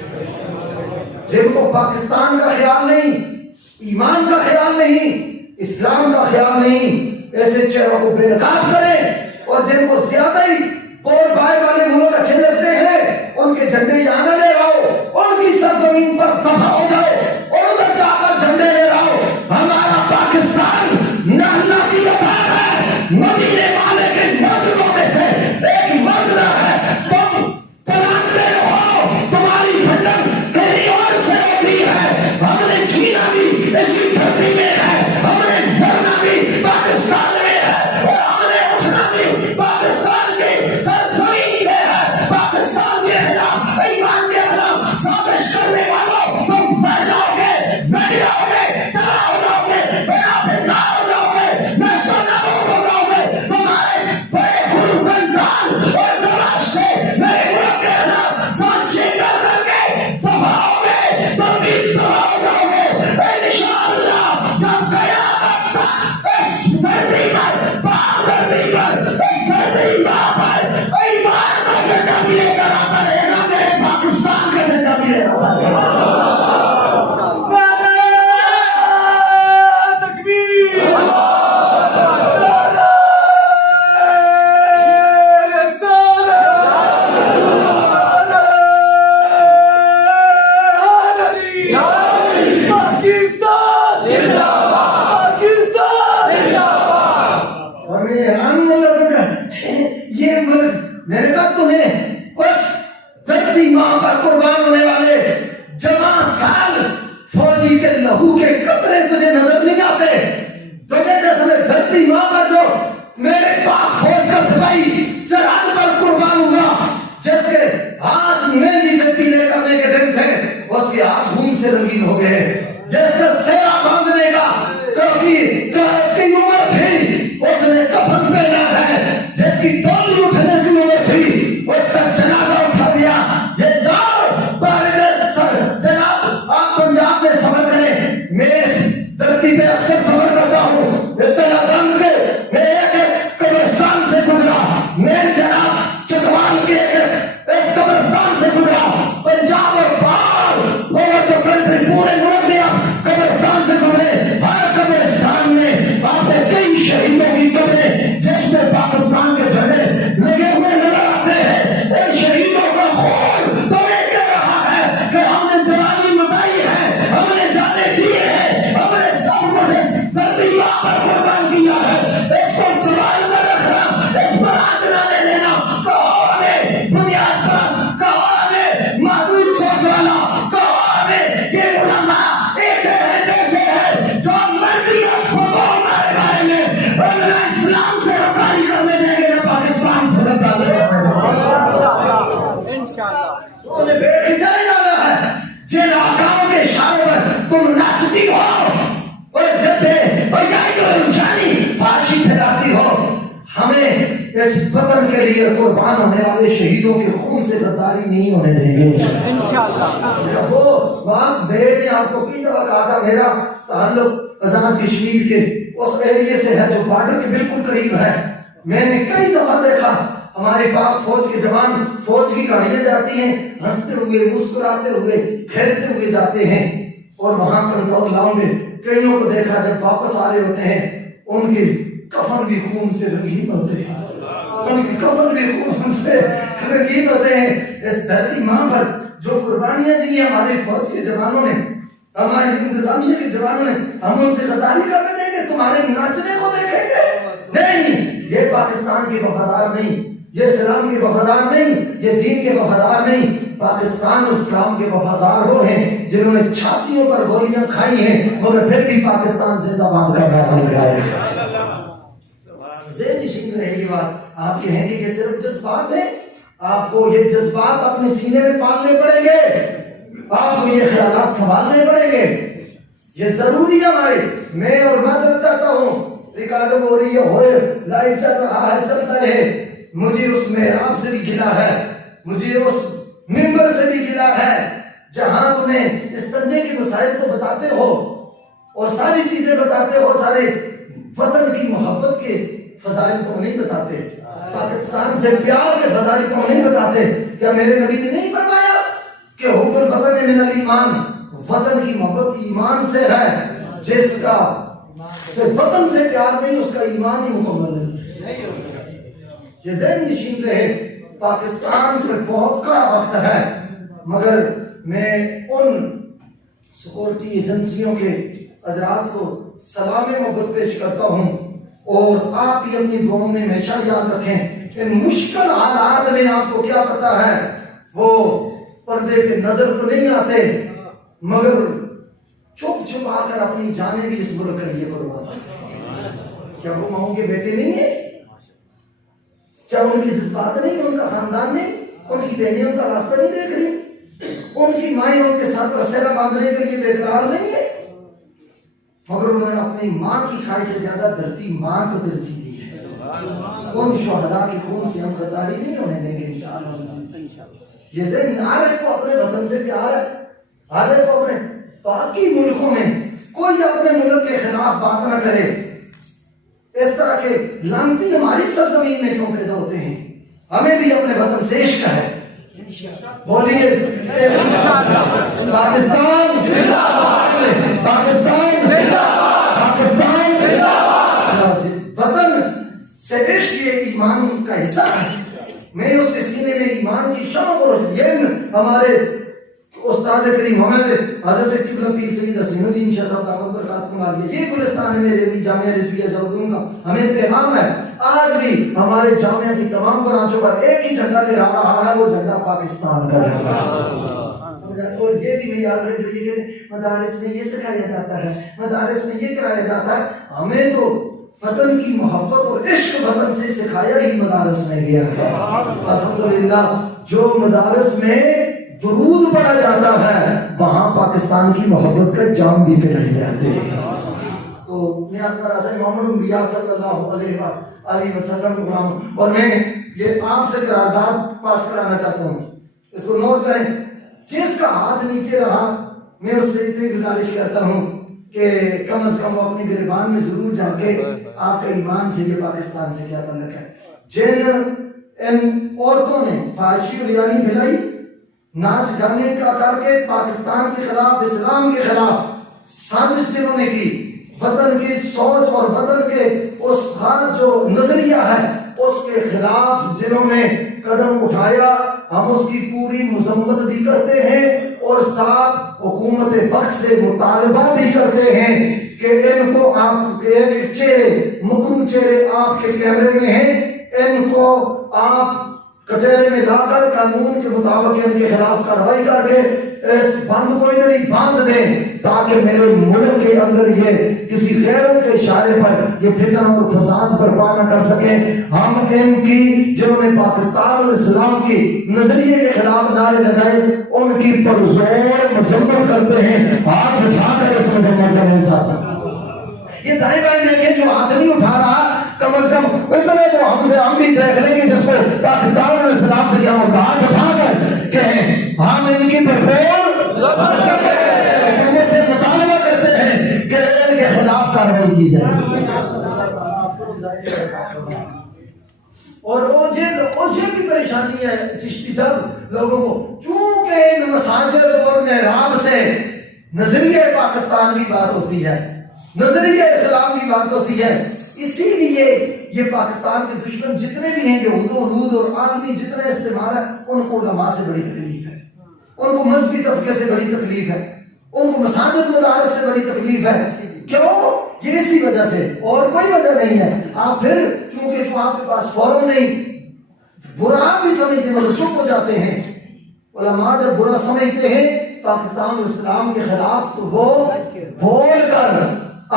جن کو پاکستان کا خیال نہیں، ایمان کا خیال نہیں، اسلام کا خیال نہیں، ایسے چہروں کو بے نقاب کریں، اور جن کو زیادہ ہی بول بائے والے ملک اچھے لگتے ہیں ان کے جھنڈے یہاں نہ لے آؤ، ان کی سرزمین پر دفع ہو جاؤ اور ادھر جا کر جھنڈے لے آؤ۔ ہمارا پاکستان نہ اللہ کی وفا ہے، مدینے والے کے معجزوں میں سے ایک معجزہ ہے۔ تم پلانتے رہو، تمہاری پھٹن کہیں اور سے ہوتی ہے۔ ہم نے جینا بھی اسی دھرتی میں ہے، ہم نے مرنا بھی پاکستان میں ہے، اور ہم نے اٹھنا بھی پاکستان کی سرزمین سے ہے۔ پاکستان کے خلاف، ایمان کے خلاف سازش کرنے والوں، تم مر جاؤ گے، مر جاؤ گے، تباہ ہو جاؤ گے، بنا فنا ہو جاؤ گے، نشو و نابود ہو جاؤ گے۔ تمہارے بڑے گلبندان اور تلاش سے میرے ملک کے خلاف سازشیں کر کر کے تباہ ہو گے، تم بھی تباہ ہو جاؤ گے انشاءاللہ۔ جب قیامت تک اس دھرتی پر، پاک دھرتی پر، اس دھرتی پر ایمان کا جھنڈا بھی لے کر آتا رہے گا، میرے پاکستان کا جھنڈا بھی لے کر آتا رہے گا۔ اور میں حیران ہوں اللہ کا، یہ ملک، میں نے کہا تمہیں بس دھرتی ماں پر قربان ہونے والے جوان سال فوجی کے لہو کے قطرے تجھے نظر نہیں آتے؟ تجھے جیسے دھرتی ماں پر جو میرے پاک فوج کا سپاہی کی عمر تھی اس نے کفن پہنا ہے، جس کی ڈولی اٹھنے کی عمر تھی اس کا جنازہ اٹھا دیا۔ یہ جاؤ جناب آپ پنجاب میں سفر کریں، میں اس دھرتی پہ اکثر سفر کرتا ہوں، اطلاع دن کے میں ایک قبرستان سے گزرا، میں جناب چکوال کے اس قبرستان سے گزرا، پنجاب اور باہر اوور تو کنٹری پورے ملک میں قبرستان سے گزرے، ہر قبرستان میں آپ نے کئی شہیدوں کی قبریں جس میں پاکستان کے جھنڈے لگے ہوئے نظر آتے ہیں۔ ان شہیدوں کا خون تمہیں کہہ رہا ہے کہ ہم نے جوانی لٹائی ہے، ہم نے جانے دیے ہیں، ہم نے سب کچھ اس دھرتی ماں پر قربان کیا ہے، اس کو سوال میں رکھنا، اس پر آج نہ لے لینا۔ کہو ہمیں بنیاد پرست، کہو ہمیں محدود سوچ والا، کہو ہمیں یہ علماء ایسے ہیں ویسے ہیں، جو مرضی وہ ہمارے بارے میں نہ اسلام سے رکاری کرنے دیں گے، نہ پاکستان سے رکاری کرنے دیں گے۔ انہیں بیٹھ کے چلے جانا ہے، جن آقاؤں کے اشاروں پر تم ناچتی ہو اور جب جانی فارشی پھیلاتی ہو۔ ہمیں اس وطن کے لیے قربان ہونے والے شہیدوں کے خون سے غداری نہیں ہونے دیں گے انشاءاللہ۔ وہ وہاں میں نے آپ کو کئی دفعہ کہا تھا، میرا تعلق آزاد کشمیر کے اس ایریے سے ہے جو بارڈر کے بالکل قریب ہے۔ میں نے کئی دفعہ دیکھا ہمارے پاک فوج کے جوان فوج کی گاڑیاں جاتی ہیں، ہنستے ہوئے مسکراتے ہوئے کھیلتے ہوئے جاتے ہیں، اور وہاں کنٹرول گاؤں میں کئیوں کو دیکھا جب واپس آ رہے ہوتے ہیں ان کے کفن بھی خون سے رنگین ہوتے ہیں، ان کے کفن بھی خون سے رنگین ہوتے ہیں۔ اس دھرتی ماں پر جو قربانیاں دی ہمارے فوج کے جوانوں نے، ہمارے انتظامیہ کے جوانوں نے، ہم ان سے غداری کرنے دیں گے؟ تمہارے ناچنے کو دیکھیں گے؟ نہیں، یہ پاکستان کے وفادار نہیں، یہ اسلام کے وفادار نہیں، یہ دین کے وفادار نہیں۔ پاکستان اور اسلام کے وفادار وہ ہیں جنہوں نے چھاتیوں پر گولیاں کھائی ہیں مگر پھر بھی پاکستان زندہ باد کر رہا ہے۔ ذہن نشین رہے یہ بات، آپ کہیں گے یہ صرف جذبات ہیں، آپ کو یہ جذبات اپنے سینے میں پالنے پڑیں گے، آپ کو یہ خیالات سنبھالنے پڑیں گے، یہ ضروری ہے ہمارے۔ میں اور معذرت چاہتا ہوں، ریکارڈنگ ہو رہی ہے، ہوئے لائیو چل رہا ہے، چلتا رہے، مجھے اس محراب سے بھی گلا ہے، مجھے اس ممبر سے بھی گلا ہے جہاں تمہیں اس تنجے کے مسائل کو بتاتے ہو اور ساری چیزیں بتاتے ہو، سارے وطن کی محبت کے فضائل کو نہیں بتاتے، پاکستان سے پیار کے فضائل کو نہیں بتاتے۔ کیا میرے نبی نے نہیں فرمایا کہ حب الوطن من الایمان، وطن کی محبت ایمان سے ہے، جس کا وطن سے پیار نہیں اس کا ایمان ہی مکمل نہیں۔ یہ ذہن نشین رہے، پاکستان پر بہت کڑا وقت ہے، مگر میں ان سیکورٹی ایجنسیوں کے حضرات کو سلام محبت پیش کرتا ہوں، اور آپ بھی اپنی دعاؤں میں ہمیشہ یاد رکھیں کہ مشکل حالات میں آپ کو کیا پتا ہے، وہ پردے پہ نظر تو نہیں آتے مگر چھپ چھپ آ کر اپنی جانیں بھی اس ملک کے لیے قربان کرتے۔ کیا وہ ماؤں کے بیٹے نہیں ہیں؟ کیا ان کی جذبات نہیں، ان کا خاندان نہیں، ان کی بہنیں ان کا راستہ نہیں دیکھ رہی، ان کی مائیں ان کے ساتھ رسیرہ باندھنے کے لیے بےقرار نہیں ہے، مگر انہوں نے اپنی ماں کی خواہش سے زیادہ دھرتی ماں کو ترجیح دی ہے۔ ان شہداء کی خون سے ہم غداری نہیں ہونے دیں گے انشاءاللہ۔ یہ ذہن ہر ایک کو اپنے وطن سے پیار ہے، ہر ایک کو اپنے باقی ملکوں میں کوئی اپنے ملک کے خلاف بات نہ کرے۔ اس طرح کے لعنتی ہماری سرزمین میں کیوں پیدا ہوتے ہیں؟ ہمیں بھی اپنے وطن سے عشق ہے۔ بولیے پاکستان، پاکستان، پاکستان، وطن سے عشق یہ ایمان کا حصہ ہے۔ میں اس کے سینے میں ایمان کی شمع کو یہ ہمارے استاد کریم ہمارے حضرت قبلہ پیر سید حسین الدین شاہ صاحب دامت برکاتہم عالیہ، یہ گلستان میں ریلی جامعہ رضویہ زودون کا ہمیں پیغام ہے۔ آج بھی ہمارے جامعہ کی تمام برانچوں پر ایک ہی جھنڈا لہرا رہا ہے، وہ جھنڈا پاکستان کا جھنڈا ہے۔ اور یہ بھی یاد رکھیے کہ مدارس میں یہ سکھایا جاتا ہے، مدارس میں یہ کرایا جاتا ہے، ہمیں تو وطن کی محبت اور عشق وطن سے سکھایا ہی مدارس میں گیا ہے۔ الحمدللہ جو مدارس میں درود پڑھا جاتا ہے وہاں پاکستان کی محبت کا جام بھی پہلائے جاتے ہیں۔ تو میں آپ کا رہا محمد الانبیاء صلی اللہ علیہ وسلم غلام، اور میں یہ آپ سے قرارداد پاس کرانا چاہتا ہوں، اس کو نوٹ کریں، جس کا ہاتھ نیچے رہا میں اس سے اتنی گزارش کرتا ہوں کہ کم از کم وہ اپنی گریبان میں ضرور جا کے آپ کا ایمان سے یہ پاکستان سے کیا تعلق ہے۔ جن ان عورتوں نے فحاشی اور ریانی پھیلائی، ناچ گانے کا کر کے پاکستان کے خلاف، اسلام کے خلاف سازش جنہوں نے کی، وطن کی سوچ اور وطن کے اس جو نظریہ ہے اس کے خلاف جنہوں نے قدم اٹھایا، ہم اس کی پوری مذمت بھی کرتے ہیں اور ساتھ حکومت وقت سے مطالبہ بھی کرتے ہیں کہ ان کو آپ کے چہرے، مکرو چہرے آپ کے کیمرے میں ہیں، ان کو آپ کٹہرے میں لا کر قانون کے مطابق ان کے خلاف کارروائی کر کے اس بند کو ادھر ہی باندھ دیں تاکہ میرے ملک کے اندر یہ کسی غیروں کے اشارے پر یہ فتنہ اور فساد برپا نہ کر سکیں۔ ہم ان کی جنہوں نے پاکستان اور اسلام کی نظریے کے خلاف نعرے لگائے ان کی پرزور مذمت کرتے ہیں، ہاتھ اٹھا کر اس مذمت کا انصاف۔ یہ دائیں بائیں دیکھیں، جو ہاتھ نہیں اٹھا رہا کم از کم اتنے تو ہم بھی دیکھ لیں گے جس کو پاکستان اور اسلام سے کیا ہوگا، ہاتھ اٹھا کر کہیں ہم ان کی حکومت سے مطالبہ کرتے ہیں کہ ان کے خلاف کارروائی کی جائے۔ اور یہ بھی پریشانی ہے چشتی صاحب لوگوں کو، چونکہ ان مساجد اور محراب سے نظریہ پاکستان کی بات ہوتی ہے، نظریہ اسلام کی بات ہوتی ہے، اسی لیے یہ پاکستان کے دشمن جتنے بھی ہیں، یہود و حدود اور عالمی جتنے استعمال ہے، ان کو علماء سے بڑی تکلیف ہے، ان کو مذہبی طبقے سے بڑی تکلیف ہے، ان کو مساجد مدارس سے بڑی تکلیف ہے۔ کیوں؟ یہ اسی وجہ سے، اور کوئی وجہ نہیں ہے۔ آپ پھر چونکہ جو آپ کے پاس فورم نہیں، برا آپ بھی سمجھتے ہیں، چپ ہو جاتے ہیں۔ علماء جب برا سمجھتے ہیں پاکستان اور اسلام کے خلاف تو وہ بول کر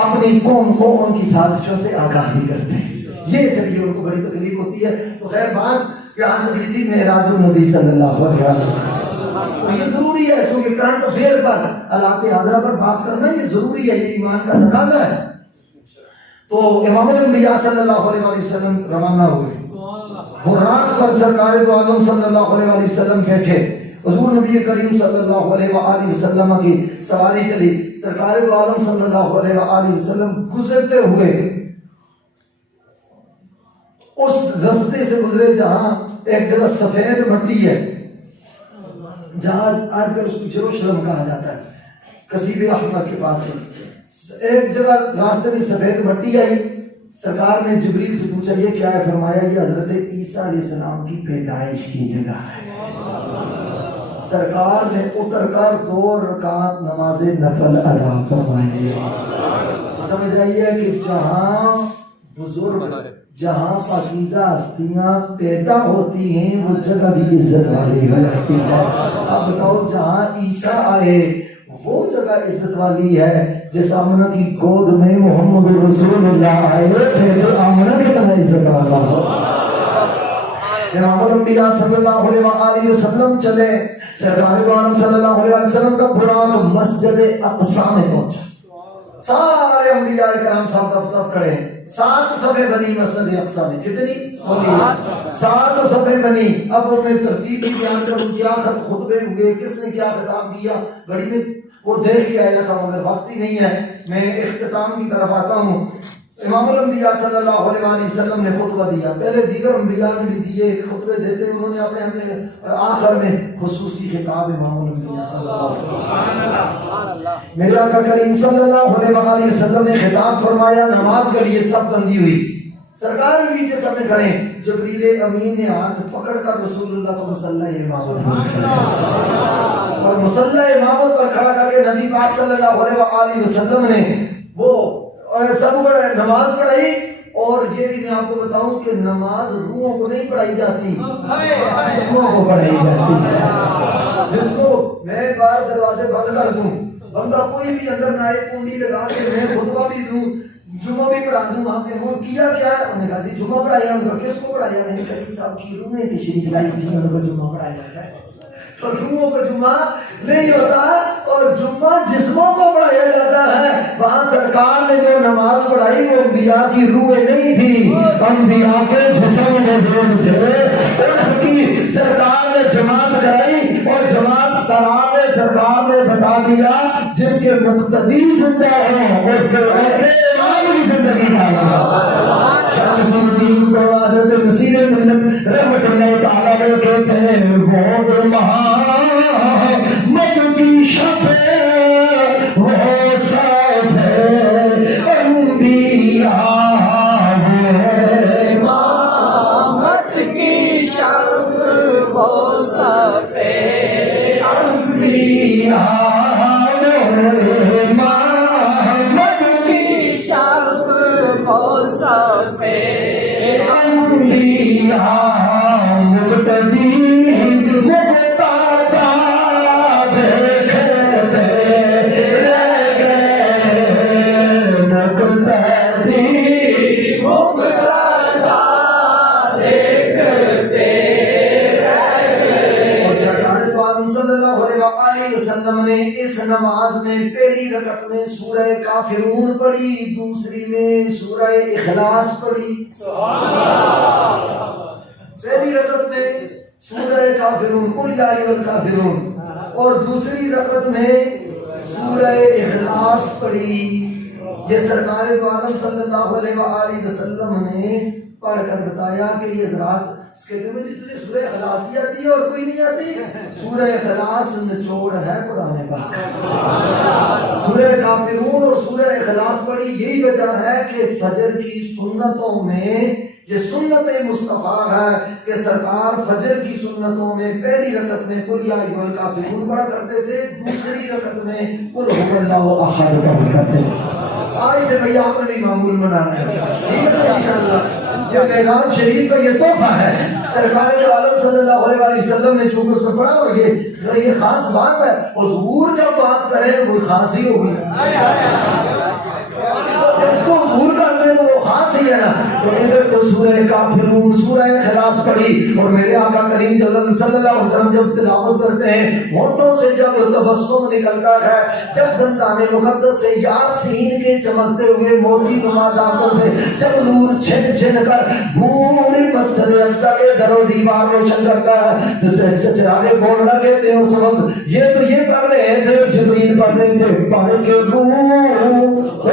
اپنی قوم کو ان کی سازشوں سے آگاہی کرتے ہیں، یہ اس لیے ان کو بڑی تکلیف ہوتی ہے۔ تو خیر بات یہاں سے کی تھی معراج النبی صلی اللہ علیہ وسلم، یہ ضروری ہے کیونکہ کرنٹ افیئر پر، حالات حاضرہ پر بات کرنا یہ ضروری ہے، یہ ایمان کا تقاضا ہے۔ تو امام الانبیاء صلی اللہ علیہ وسلم روانہ ہوئے، برات پر سرکار دو عالم صلی اللہ علیہ وسلم بیٹھے، حضور نبی کریم صلی اللہ علیہ وآلہ وسلم کی سواری چلی، سرکار دو عالم صلی اللہ علیہ وآلہ وسلم گزرتے ہوئے اس رستے سے گزرے جہاں ایک جگہ سفید مٹی ہے، جہاں آج کل اس کو جروشلم کہا جاتا ہے، قصیب احمر کے پاس ہے، ایک جگہ راستے میں سفید مٹی آئی، سرکار نے جبریل سے پوچھا یہ کیا ہے؟ فرمایا یہ حضرت عیسیٰ علیہ السلام کی پیدائش کی جگہ ہے۔ سرکار نے اتر کر 2 رکعت نماز نفل ادا فرمائی۔ سمجھ آئیے کہ جہاں بزرگ، جہاں پاکیزہ ہستیاں پیدا ہوتی ہیں وہ جگہ بھی عزت والی ہوتی ہے۔ اب بتاؤ جہاں عیسیٰ آئے وہ جگہ عزت والی ہے، جس آمنہ کی گود میں محمد رسول اللہ آئے پھر آمنہ کتنا عزت والا ہو۔ امام الانبیاء صلی اللہ علیہ وآلہ وسلم چلے، سرکار دو عالم صلی اللہ علیہ وسلم کا براق مسجد اقصی میں پہنچا، سارے انبیاء کرام صاحب کھڑے ہیں، 7 صفحے بنی مسجد اقصی میں، کتنی؟ 7 صفحے بنی۔ اب وہ میں ترتیب بھی بیان کروں، کیا خطبے ہوئے، کس نے کیا خطاب کیا، بڑی میں وہ دیکھ کے آیا تھا مگر وقت ہی نہیں ہے، میں اختتام کی طرف آتا ہوں۔ امام الانبیاء صلی اللہ علیہ وسلم نے خطبہ دیا، پہلے دیگر انبیاء نے بھی دیے خطبے دیتے، انہوں نے اپنے آخر میں خصوصی خطاب امام الانبیاء صلی اللہ علیہ وسلم، میرے آقا کریم صلی اللہ علیہ وسلم نے خطاب فرمایا، نماز کے لیے سب بندی ہوئی، سرکار بھی پیچھے سب نے کھڑے، جبریل امین نے ہاتھ پکڑ کر رسول اللہ کو مصلی امامت اور مصلی امامت پر کھڑا کر کے نبی پاک صلی اللہ علیہ وسلم نے وہ سب کو نماز پڑھائی۔ اور یہ بھی میں آپ کو بتاؤں کہ نماز روحوں کو نہیں پڑھائی جاتی، جسموں کو پڑھائی جاتی ہے، جس کو میں بار دروازے بند کر دوں، بندہ کوئی بھی اندر نہ آئے، کنڈی لگا کے میں خطبہ بھی دوں، جمعہ بھی پڑھا دوں، وہاں پہ وہ کیا کیا ہے؟ انہوں نے کہا جی جمعہ پڑھایا، ان کا کس کو پڑھایا؟ میں نے کہا جی صاحب کی روح میں تشریف لائی تھی، ان کو جمعہ پڑھایا جاتا ہے، تو روحوں کو جمعہ نہیں ہوتا، اور جمعہ جسموں کو پڑھایا جاتا ہے۔ وہاں سرکار نے جو نماز پڑھائی وہ انبیاء کی روح نہیں تھی، انبیاء کے جسم موجود تھے۔ ان کی سرکار نے جماعت کرائی اور جماعت کرا میں سرکار نے بتا دیا جس کے مقتدی زندہ ہوں اس کے اپنے امام کی زندگی کا الدین کو حضرت مسیح ملت رحمت اللہ تعالیٰ نے کہتے ہیں وہ محمد کی شب وہ صف انبیاء محمد کی شب وہ صف انبیاء محمد کی شب وہ صف انبیاء مقتدی مقتدا دیکھتے رہ گئے، مقتدی مقتدا دیکھتے اور سرکار دو عالم صلی اللہ علیہ وسلم نے اس نماز میں پہلی رکعت میں سورہ کافرون پڑھی، دوسری میں سورہ اخلاص پڑھی۔ پہلی رکعت میں سورہ کافرون قل یا ایھا الکافرون اور دوسری رکعت میں سورہ اخلاص پڑھی۔ یہ سرکار دو عالم صلی اللہ علیہ وآلہ وسلم نے پڑھ کر بتایا کہ یہ ذرات اس کہتے ہیں تجھے سورہ اخلاص ہی آتی ہے اور کوئی نہیں آتی؟ سورہ اخلاص نچوڑ ہے قرآن پاک۔ سورہ کافرون اور سورہ اخلاص پڑھی، یہی وجہ ہے کہ فجر کی سنتوں میں یہ سنت مصطفیٰ ہے کہ سرکار فجر کی سنتوں میں پہلی رکعت میں قل یا ایھا الکافرون پڑھا کرتے تھے، دوسری رکعت میں قل ھو اللہ احد پڑھا کرتے تھے۔ آج سے بھئی آپ نے بھی معمول بنانا ہے، ٹھیک ہے انشاءاللہ۔ جو میراج شریف کا یہ تحفہ ہے، سرکار دو عالم صلی اللہ علیہ وسلم نے چونکہ اس میں پڑھا، اور یہ خاص بات ہے، اور حضور جب بات کریں وہ خاص ہی ہوگی، جس کو حضور کر دیں تو وہ خاص ہی ہے نا۔ تو ادھر تو سورہ کافرون سورہ اخلاص پڑھی، اور میرے آقا کریم صلی اللہ علیہ وسلم جب تلاوت کرتے ہیں ہونٹوں سے جب تبسم نکلتا ہے، جب دندان مقدس سے یاسین کے چمکتے ہوئے موٹی نما دانتوں سے جب نور چھن چھن کر پوری مسجد اقصی کے در و دیوار روشن کرتا ہے تو چراغے بول رہے تھے اس وقت یہ تو یہ پڑھ رہے تھے، جبریل پڑھ رہے تھے، پڑھ کے روح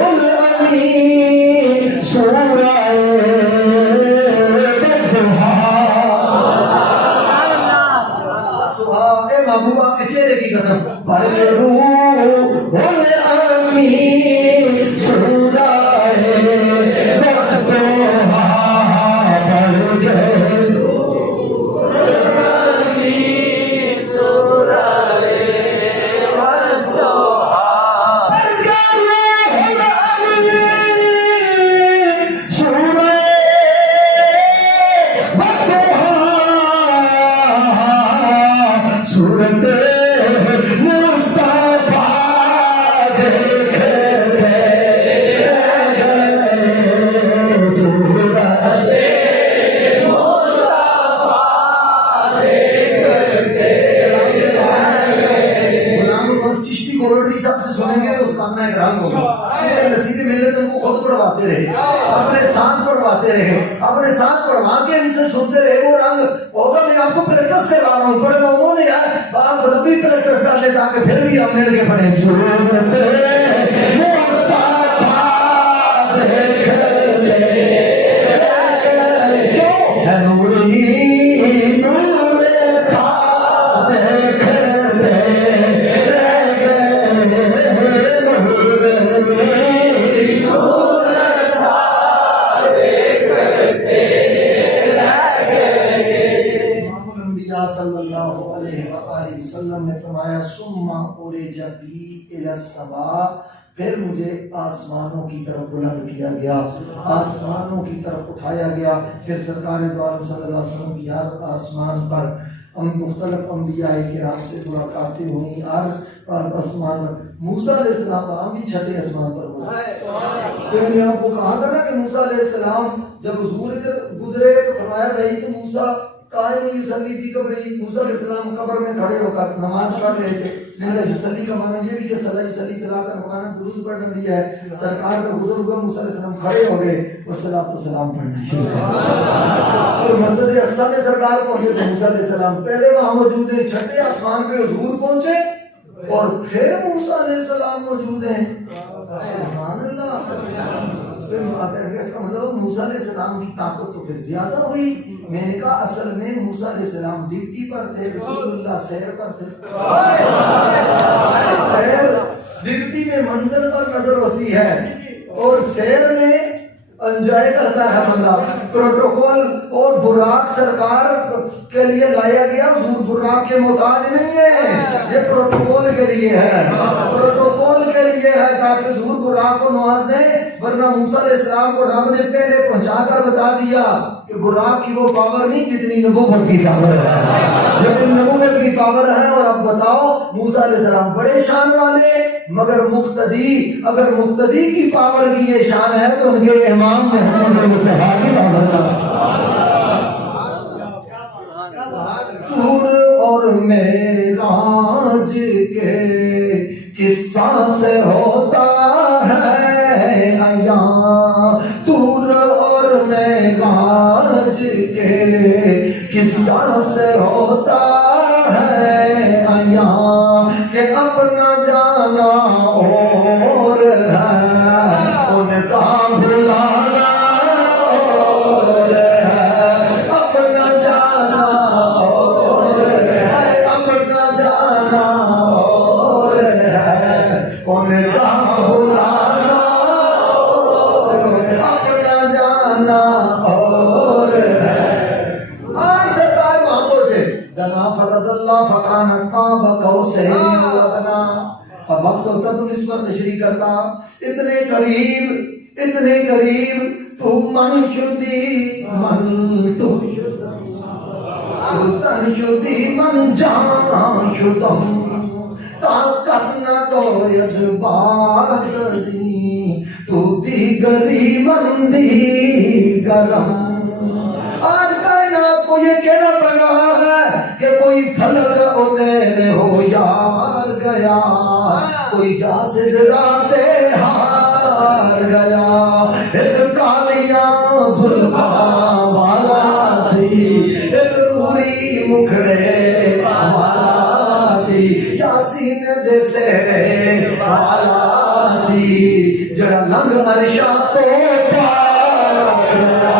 الامین سورہ اے محبوب آپ کے چہرے کی قسم پڑھ کے روح الامین سورہ اپنے ساتھ پڑھوا کے ان سے سنتے رہے وہ رنگ ہوگا۔ میں آپ کو پریکٹس کرا رہا ہوں، پڑھے لوگوں نے یار آپ خود بھی پریکٹس کر لے تاکہ پھر بھی ہم مل کے پڑھیں۔ پھر مجھے آسمانوں کی طرف بلند کیا گیا، آسمانوں کی طرف اٹھایا گیا۔ پھر سرکار دو عالم صلی اللہ علیہ وسلم کی ہر آسمان پر مختلف انبیاء کرام سے ملاقاتیں ہوئیں۔ ہر آسمان موسیٰ علیہ السلام وہاں بھی چھٹے آسمان پر ہوئے۔ تو میں نے آپ کو کہا تھا نا کہ موسیٰ علیہ السلام جب حضور ادھر گزرے تو فرمایا نہیں کہ موسیٰ قائم یصلی فی قبری، موسیٰ علیہ السلام قبر میں کھڑے ہو کر نماز پڑھ رہے تھے. لہذا یصلی کا معنی یہ بھی کہ صلی یصلی صلاۃ کا معنی درود پڑھنا بھی ہے. سرکار کا حضور ہوا، موسیٰ علیہ السلام کھڑے ہو گئے اور صلاۃ و سلام پڑھنا شروع کیا. اور مسجد اقصیٰ میں سرکار پہنچے تو موسیٰ علیہ السلام پہلے وہاں موجود ہیں، چھٹے آسمان پہ حضور پہنچے اور پھر موسیٰ علیہ السلام موجود ہیں. سبحان اللہ. اس کا مطلب موسیٰ علیہ السلام کی طاقت تو پھر زیادہ ہوئی. میں نے کہا اصل میں موسیٰ علیہ السلام ڈیوٹی پر تھے، رسول اللہ سیر پر تھے. سیر ڈیوٹی میں منزل پر نظر ہوتی ہے اور سیر میں انجوائے کرتا ہے بندہ. پروٹوکول اور براق سرکار کے لیے لایا گیا، حضور براق کے محتاج نہیں ہے، یہ پروٹوکول کے لیے ہے. پروٹوکول کے لیے ہے تاکہ حضور براق کو نواز دیں، ورنہ موسیٰ علیہ السلام کو رب نے پہلے پہنچا کر بتا دیا کہ براق کی وہ پاور نہیں جتنی نبوت کی پاور ہے. جب نبوت کی پاور ہے. اور اب بتاؤ موسیٰ علیہ السلام بڑے شان والے مگر مقتدی، اگر مقتدی کی پاور کی یہ شان ہے تو ان کے امام محمد مصطفیٰ کی پاور طور اور معراج کے قصہ سے ہوتا ہے عیاں. طور اور معراج کے قصہ سے ہوتا ہے عیاں کہ اپنا جانا اور ہے ان کا بلانا اور ہے. اپنا جانا اور ہے، اپنا جانا اور ہے ان کا بلانا اور اپنا جانا اور ہے. آج سرکار وہاں پہنچے. دنا فرض اللہ فکان قاب قوسین او ادنا. اب وقت ہوتا تو اس پر تشریح کرتا. اتنے قریب تو من شدی من تو تن شدی من جان شدم تا کسنا تو یدبار دزی تو دیگری من دیگرم. آج کائنات کو یہ کہنا پڑ رہا ہے کہ کوئی فلک اتنے ہو یار گیا، کوئی جاسد راتے ہار گیا. ایک کالیاں زلفاں والا سی، ایک نوری مکھڑے والا سی، یاسین دے سہرے والا سی، جڑا لنگ عرشاں تو پار گیا.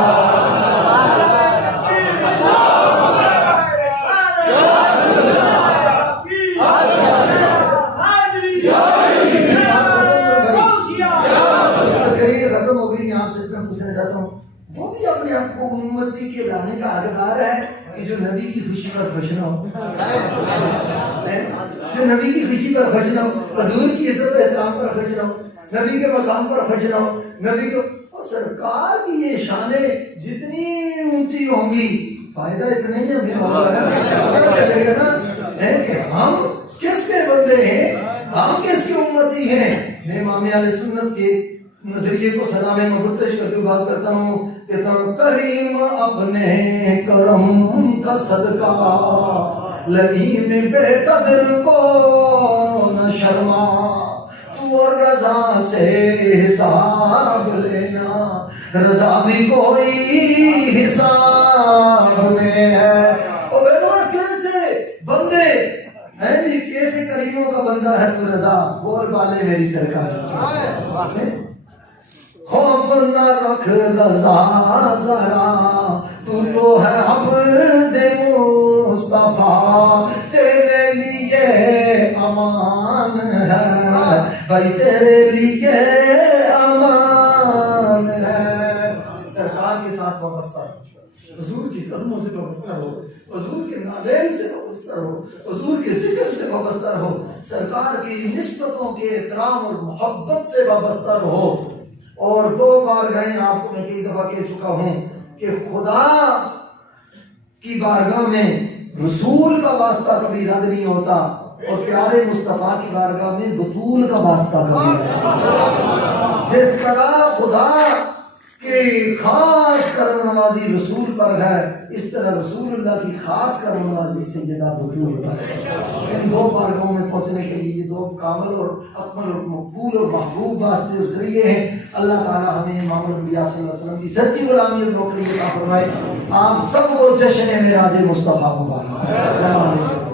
وہ بھی اپنے آپ کو امتی کے لانے کا حقدار ہے کہ جو نبی کی خوشی پر خوش نہ ہو، جو نبی کی خوشی پر خوش نہ ہو، حضور کی عزت و احترام پر خوش نہ ہو، نبی کے مقام پر خوش نہ ہو. نبی کو اور سرکار کی یہ شانیں جتنی اونچی ہوں گی فائدہ اتنا ہی ہمیں ہوگا. چلے گا نا کہ ہم کس کے بندے ہیں، ہم کس کے امتی ہیں. میں امام اہل سنت کے نظریے کو سلام محبت پیش کرتے ہوئے بات کرتا ہوں. کہتا ہوں کریم اپنے کرم کا صدقہ لئیم بے قدر کو نہ شرما. تو رضا سے حساب لینا، رضا بھی کوئی حساب میں ہے. اور کیسے بندے ہیں جی، کیسے کریموں کا بندہ ہے تو رضا بول بالے میری سرکار. خوف نہ رکھ رضا ذرا، تو ہے عبد مصطفیٰ، تیرے لیے امان ہے بھائی، تیرے لیے امان ہے. سرکار کے ساتھ وابستہ رہو، حضور کی قدموں سے وابستہ رہو، حضور کے نالین سے وابستہ رہو، حضور کے ذکر سے وابستہ رہو، سرکار کی نسبتوں کے احترام اور محبت سے وابستہ رہو. اور 2 بار گئے، آپ کو میں کئی دفعہ کہہ چکا ہوں کہ خدا کی بارگاہ میں رسول کا واسطہ کبھی رد نہیں ہوتا، اور پیارے مصطفیٰ کی بارگاہ میں بطول کا واسطہ کبھی رد نہیں ہوتا. جس طرح خدا کہ خاص کرم نوازی رسول پر ہے، اس طرح رسول اللہ کی خاص کرم نوازی سیدہ بطول پر ہے۔ ان دو بارگاہوں میں پہنچنے کے لیے یہ دو کامل اور اکمل اور مقبول اور محبوب واسطے اور ذریعے ہیں۔ اللہ تعالیٰ ہمیں امام الانبیاء صلی اللہ علیہ وسلم کی سچی غلامی اور نوکری عطا فرمائے۔ آپ سب کو جشن معراج مصطفیٰ مبارک۔